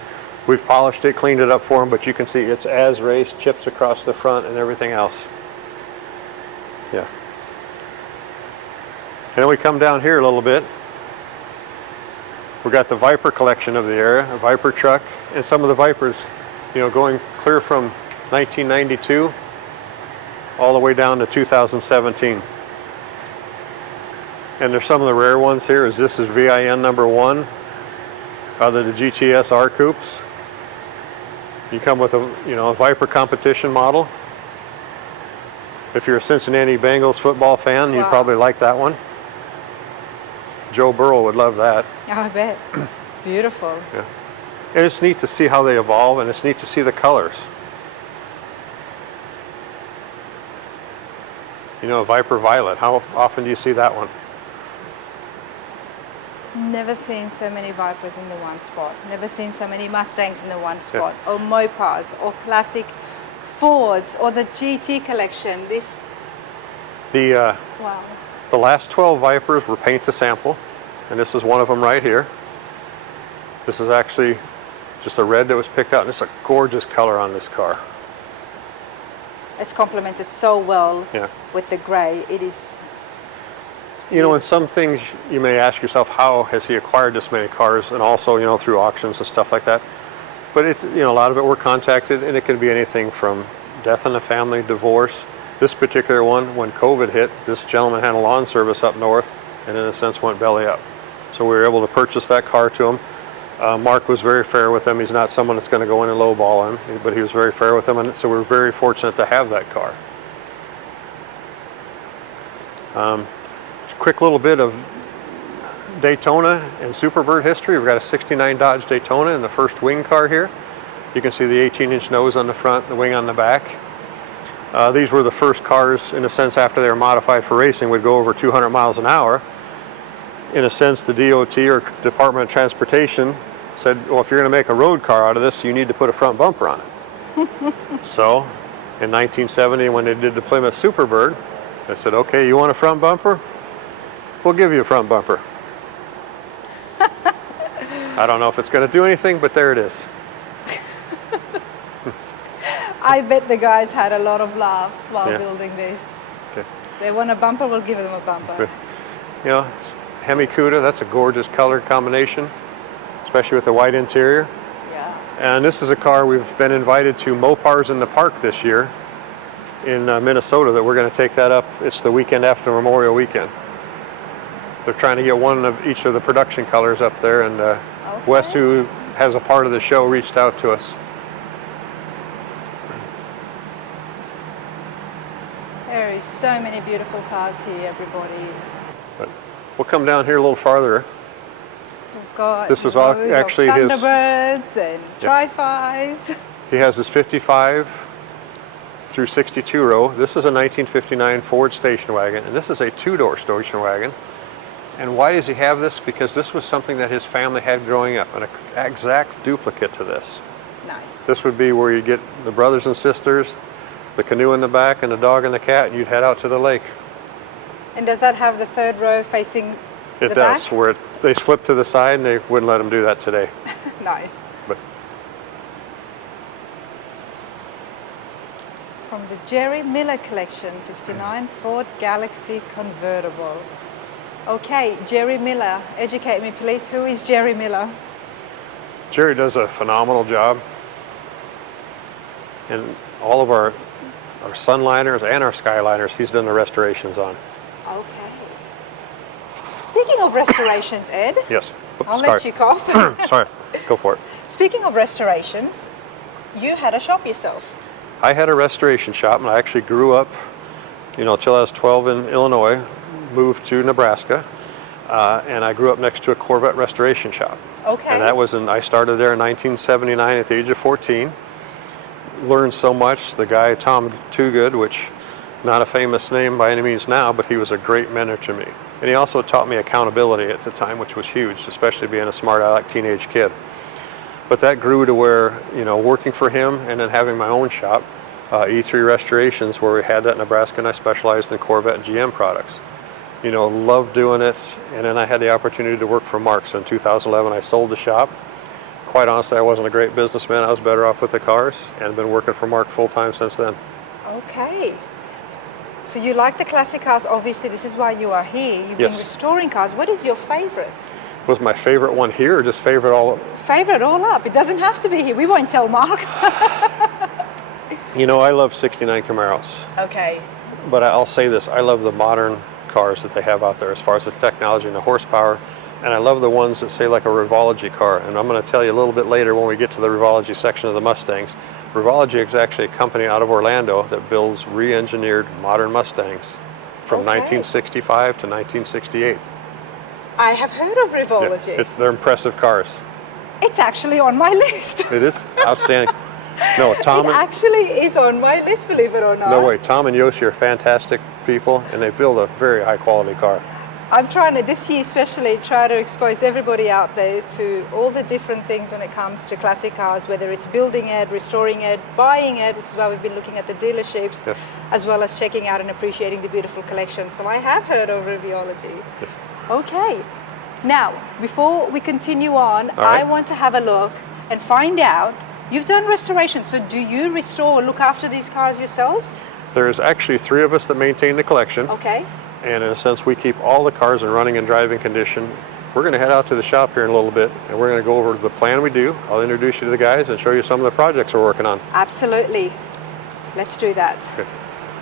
we've polished it, cleaned it up for him, but you can see it's as raced, chips across the front and everything else. Yeah. And then we come down here a little bit. We got the Viper collection of the era, a Viper truck, and some of the Vipers, you know, going clear from 1992 all the way down to 2017. And there's some of the rare ones here. This is VIN number 1, the GTS R Coupes. You come with a Viper competition model. If you're a Cincinnati Bengals football fan, you'd probably like that one. Joe Burrow would love that. I bet. It's beautiful. Yeah. And it's neat to see how they evolve, and it's neat to see the colors. You know, a Viper Violet, how often do you see that one? Never seen so many Vipers in the one spot. Never seen so many Mustangs in the one spot. Yeah. Or Mopars, or classic Fords, or the GT collection. Wow. The last 12 Vipers were paint to sample, and this is one of them right here. This is actually just a red that was picked out, and it's a gorgeous color on this car. It's complemented so well with the gray. It is. You know, in some things you may ask yourself, how has he acquired this many cars, and also, you know, through auctions and stuff like that. But it's, you know, a lot of it were contacted, and it could be anything from death in the family, divorce. This particular one, when COVID hit, this gentleman had a lawn service up north, and in a sense went belly up. So we were able to purchase that car to him. Mark was very fair with him. He's not someone that's going to go in and lowball him, but he was very fair with him, and so we're very fortunate to have that car. Quick little bit of Daytona and Superbird history. We've got a '69 Dodge Daytona in the first wing car here. You can see the 18-inch nose on the front, the wing on the back. These were the first cars, in a sense, after they were modified for racing, would go over 200 miles an hour. In a sense, the DOT, or Department of Transportation, said, well, if you're going to make a road car out of this, you need to put a front bumper on it. So, in 1970, when they did the Plymouth Superbird, they said, okay, you want a front bumper? We'll give you a front bumper. I don't know if it's going to do anything, but there it is. I bet the guys had a lot of laughs while building this. Okay. They want a bumper, we'll give them a bumper. You know, Hemi Cuda, that's a gorgeous color combination, especially with the white interior. Yeah. And this is a car we've been invited to Mopars in the Park this year in Minnesota, that we're going to take that up. It's the weekend after Memorial Weekend. They're trying to get one of each of the production colors up there, and Wes, who has a part of the show, reached out to us. There is so many beautiful cars here, everybody. But we'll come down here a little farther. We've got this is actually his Thunderbirds and Tri-5s. He has his 55 through 62 row. This is a 1959 Ford station wagon, and this is a two-door station wagon. And why does he have this? Because this was something that his family had growing up, an exact duplicate to this. Nice. This would be where you get the brothers and sisters, the canoe in the back and the dog and the cat, and you'd head out to the lake. And does that have the third row facing It the does, back? where they flip to the side, and they wouldn't let them do that today. Nice. But From the Jerry Miller collection, 59 Ford Galaxy convertible. Okay, Jerry Miller, educate me please. Who is Jerry Miller? Jerry does a phenomenal job. And all of our Sunliners and our Skyliners, he's done the restorations on. Okay. Speaking of restorations, Ed, Yes. Oops, I'll let you cough. Sorry, go for it. Speaking of restorations, you had a shop yourself. I had a restoration shop, and I actually grew up, till I was 12 in Illinois, moved to Nebraska, and I grew up next to a Corvette restoration shop. Okay. And I started there in 1979 at the age of 14. Learned so much. The guy, Tom Toogood, which not a famous name by any means now, but he was a great mentor to me. And he also taught me accountability at the time, which was huge, especially being a smart aleck teenage kid. But that grew to where, working for him and then having my own shop, E3 Restorations, where we had that in Nebraska, and I specialized in Corvette and GM products. Loved doing it. And then I had the opportunity to work for Mark. So in 2011, I sold the shop. Quite honestly, I wasn't a great businessman. I was better off with the cars, and been working for Mark full time since then. Okay. So you like the classic cars. Obviously, this is why you are here. You've been Yes. restoring cars. What is your favorite? Was my favorite one here, or just favorite all? Favorite all up. It doesn't have to be here. We won't tell Mark. I love 69 Camaros. Okay. But I'll say this, I love the modern cars that they have out there as far as the technology and the horsepower. And I love the ones that say like a Revology car. And I'm going to tell you a little bit later when we get to the Revology section of the Mustangs. Revology is actually a company out of Orlando that builds re-engineered modern Mustangs from Okay. 1965 to 1968. I have heard of Revology. Yeah, they're impressive cars. It's actually on my list. It is outstanding. No, Tom It actually is on my list, believe it or not. No way. Tom and Yoshi are fantastic people, and they build a very high quality car. I'm trying to, this year especially, try to expose everybody out there to all the different things when it comes to classic cars, whether it's building it, restoring it, buying it, which is why we've been looking at the dealerships, Yes. as well as checking out and appreciating the beautiful collection. So I have heard of Revology. Yes. Okay. Now, before we continue on, All right. I want to have a look and find out, you've done restoration, so do you restore or look after these cars yourself? There's actually 3 of us that maintain the collection. Okay. And in a sense, we keep all the cars in running and driving condition. We're going to head out to the shop here in a little bit, and we're going to go over the plan we do. I'll introduce you to the guys and show you some of the projects we're working on. Absolutely. Let's do that. Okay.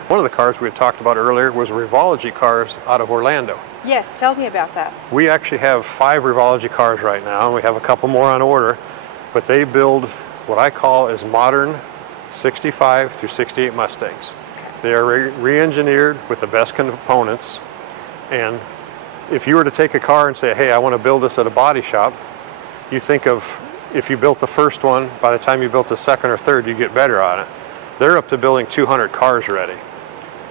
One of the cars we had talked about earlier was Revology cars out of Orlando. Yes, tell me about that. We actually have 5 Revology cars right now, and we have a couple more on order, but they build what I call as modern 65 through 68 Mustangs. They are re-engineered with the best components, and if you were to take a car and say, hey, I want to build this at a body shop, you think of if you built the first one, by the time you built the second or third, you get better on it. They're up to building 200 cars ready.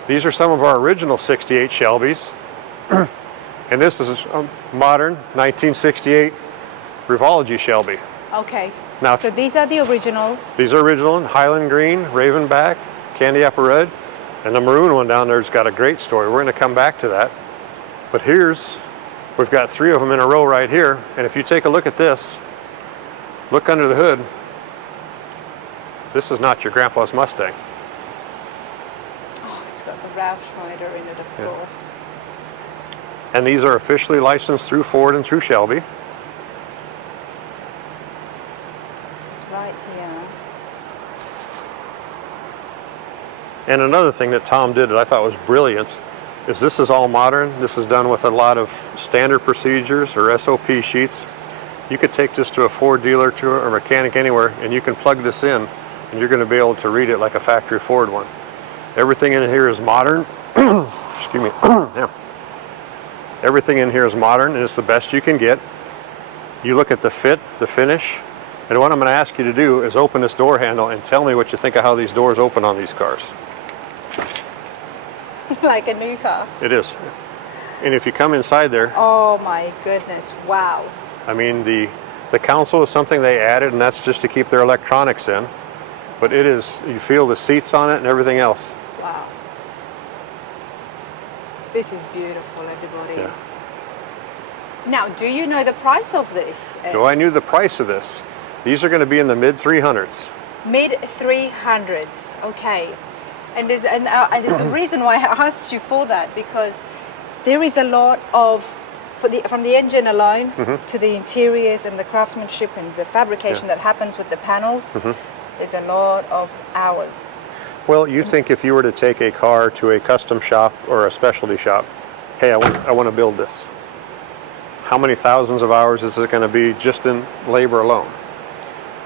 These are some of our original 68 Shelbys, and this is a modern 1968 Revology Shelby. Okay. Now, So these are the originals. these are original in Highland Green, Ravenback, Candy Apple Red, and the maroon one down there's got a great story. We're going to come back to that. But we've got 3 of them in a row right here, and if you take a look at this, look under the hood, this is not your grandpa's Mustang. Oh, it's got the Route Rider in it, of Yeah. course. And these are officially licensed through Ford and through Shelby. It is right here. And another thing that Tom did that I thought was brilliant is this is all modern. This is done with a lot of standard procedures or SOP sheets. You could take this to a Ford dealer or mechanic anywhere, and you can plug this in, and you're going to be able to read it like a factory Ford one. Everything in here is modern. Excuse me. Yeah. Everything in here is modern, and it's the best you can get. You look at the fit, the finish, and what I'm going to ask you to do is open this door handle and tell me what you think of how these doors open on these cars. Like a new car. It is. And if you come inside there, Oh my goodness, wow. I mean, the console is something they added, and that's just to keep their electronics in. But it is, you feel the seats on it and everything else. Wow. This is beautiful, everybody. Yeah. Now, do you know the price of this? So I knew the price of this. These are going to be in the mid 300s. Mid 300s. Okay. And there's a reason why I asked you for that, because there is a lot of, from the engine alone to the interiors and the craftsmanship and the fabrication that happens with the panels, there's a lot of hours. Well, you think if you were to take a car to a custom shop or a specialty shop, hey, I want to build this. How many thousands of hours is it going to be just in labor alone?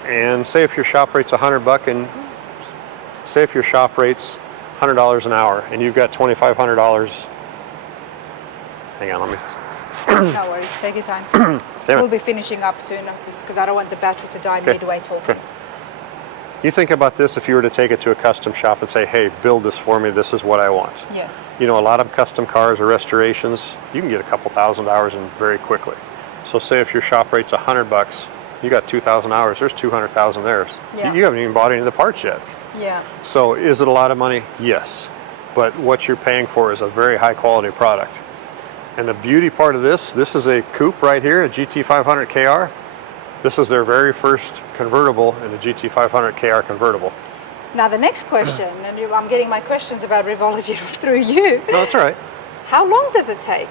And say if your shop rate's $100 and say if your shop rate's $100 an hour and you've got $2,500. Hang on, let me. No worries, take your time. We'll be finishing up soon because I don't want the battery to die midway talking. You think about this if you were to take it to a custom shop and say, hey, build this for me, this is what I want. Yes. You know, a lot of custom cars or restorations, you can get a couple $1,000s in very quickly. So say if your shop rate's $100, you got 2,000 hours, there's 200,000 there. Yeah. You haven't even bought any of the parts yet. Yeah. So is it a lot of money? Yes. But what you're paying for is a very high quality product. And the beauty part of this is a coupe right here, a GT500 KR. This is their very first convertible in the GT500 KR convertible. Now the next question, and I'm getting my questions about Revology through you. No, that's all right. How long does it take?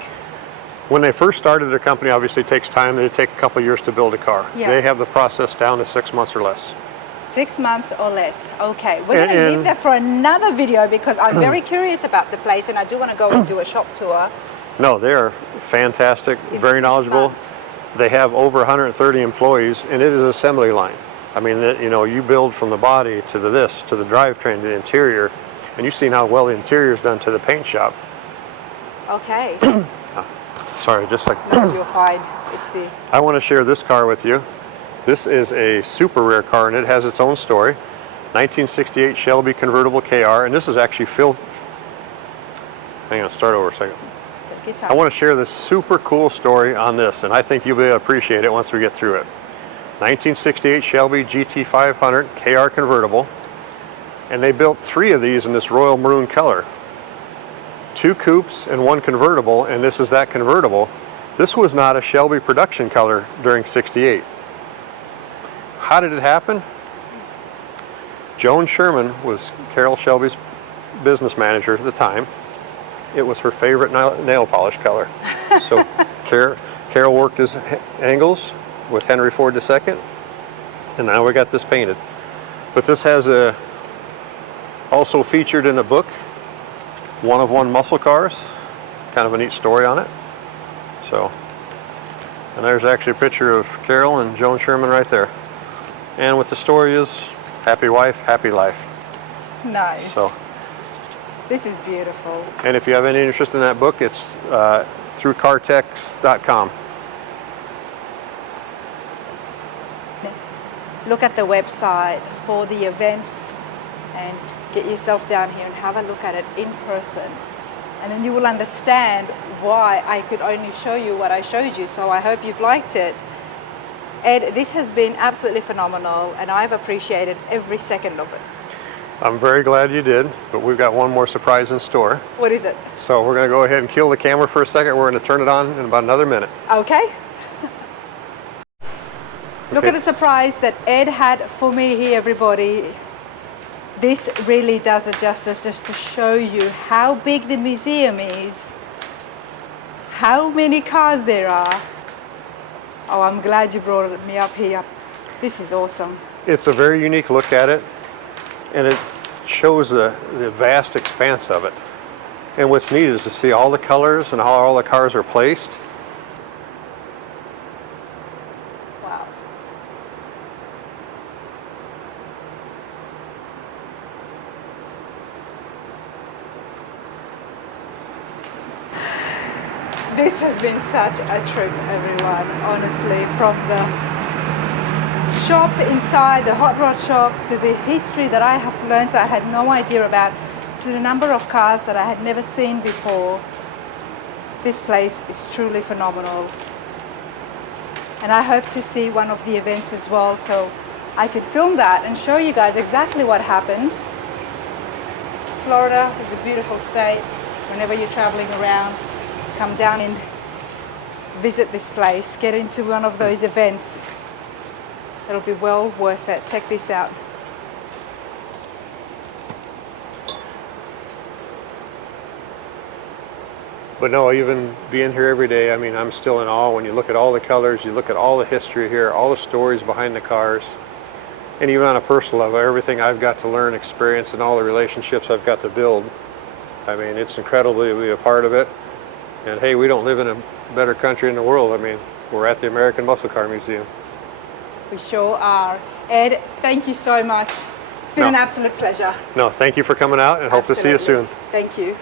When they first started their company, obviously it takes time. It take a couple of years to build a car. Yeah. They have the process down to 6 months or less. 6 months or less. Okay, we're going to leave that for another video because I'm very curious about the place and I do want to go and do a shop tour. No, they are fantastic, very knowledgeable. They have over 130 employees, and it is an assembly line. I mean, you know, you build from the body to the this, to the drivetrain, to the interior, and you've seen how well the interior is done to the paint shop. Okay. Sorry, just like. No, you're fine. It's the. I want to share this car with you. This is a super rare car, and it has its own story. 1968 Shelby convertible KR, and this is actually filled. Hang on, start over a second. I want to share this super cool story on this, and I think you'll be able to appreciate it once we get through it. 1968 Shelby GT500 KR convertible, and they built 3 of these in this royal maroon color. 2 coupes and 1 convertible, and this is that convertible. This was not a Shelby production color during '68. How did it happen? Joan Sherman was Carroll Shelby's business manager at the time. It was her favorite nail polish color. So Carroll worked his angles with Henry Ford II, and now we got this painted. But this has also featured in the book, One of One Muscle Cars. Kind of a neat story on it. So, and there's actually a picture of Carroll and Joan Sherman right there. And what the story is, happy wife, happy life. Nice. So. This is beautiful. And if you have any interest in that book, it's through cartex.com. Look at the website for the events and get yourself down here and have a look at it in person. And then you will understand why I could only show you what I showed you. So I hope you've liked it. Ed, this has been absolutely phenomenal and I've appreciated every second of it. I'm very glad you did, but we've got one more surprise in store. What is it? So we're going to go ahead and kill the camera for a second. We're going to turn it on in about another minute. Okay. Look at the surprise that Ed had for me here, everybody. This really does it justice just to show you how big the museum is, how many cars there are. Oh, I'm glad you brought me up here. This is awesome. It's a very unique look at it, and it shows the vast expanse of it. And what's neat is to see all the colors and how all the cars are placed. Wow. This has been such a trip, everyone, honestly, from the shop inside, the hot rod shop, to the history that I have learned I had no idea about, to the number of cars that I had never seen before. This place is truly phenomenal. And I hope to see one of the events as well, so I could film that and show you guys exactly what happens. Florida is a beautiful state. Whenever you're traveling around, come down and visit this place, get into one of those events. It'll be well worth it. Check this out. But no, even being here every day, I mean, I'm still in awe when you look at all the colors, you look at all the history here, all the stories behind the cars. And even on a personal level, everything I've got to learn, experience, and all the relationships I've got to build. I mean, it's incredible to be a part of it. And hey, we don't live in a better country in the world. I mean, we're at the American Muscle Car Museum. We sure are. Ed, thank you so much. It's been an absolute pleasure. No, thank you for coming out and hope to see you soon. Thank you.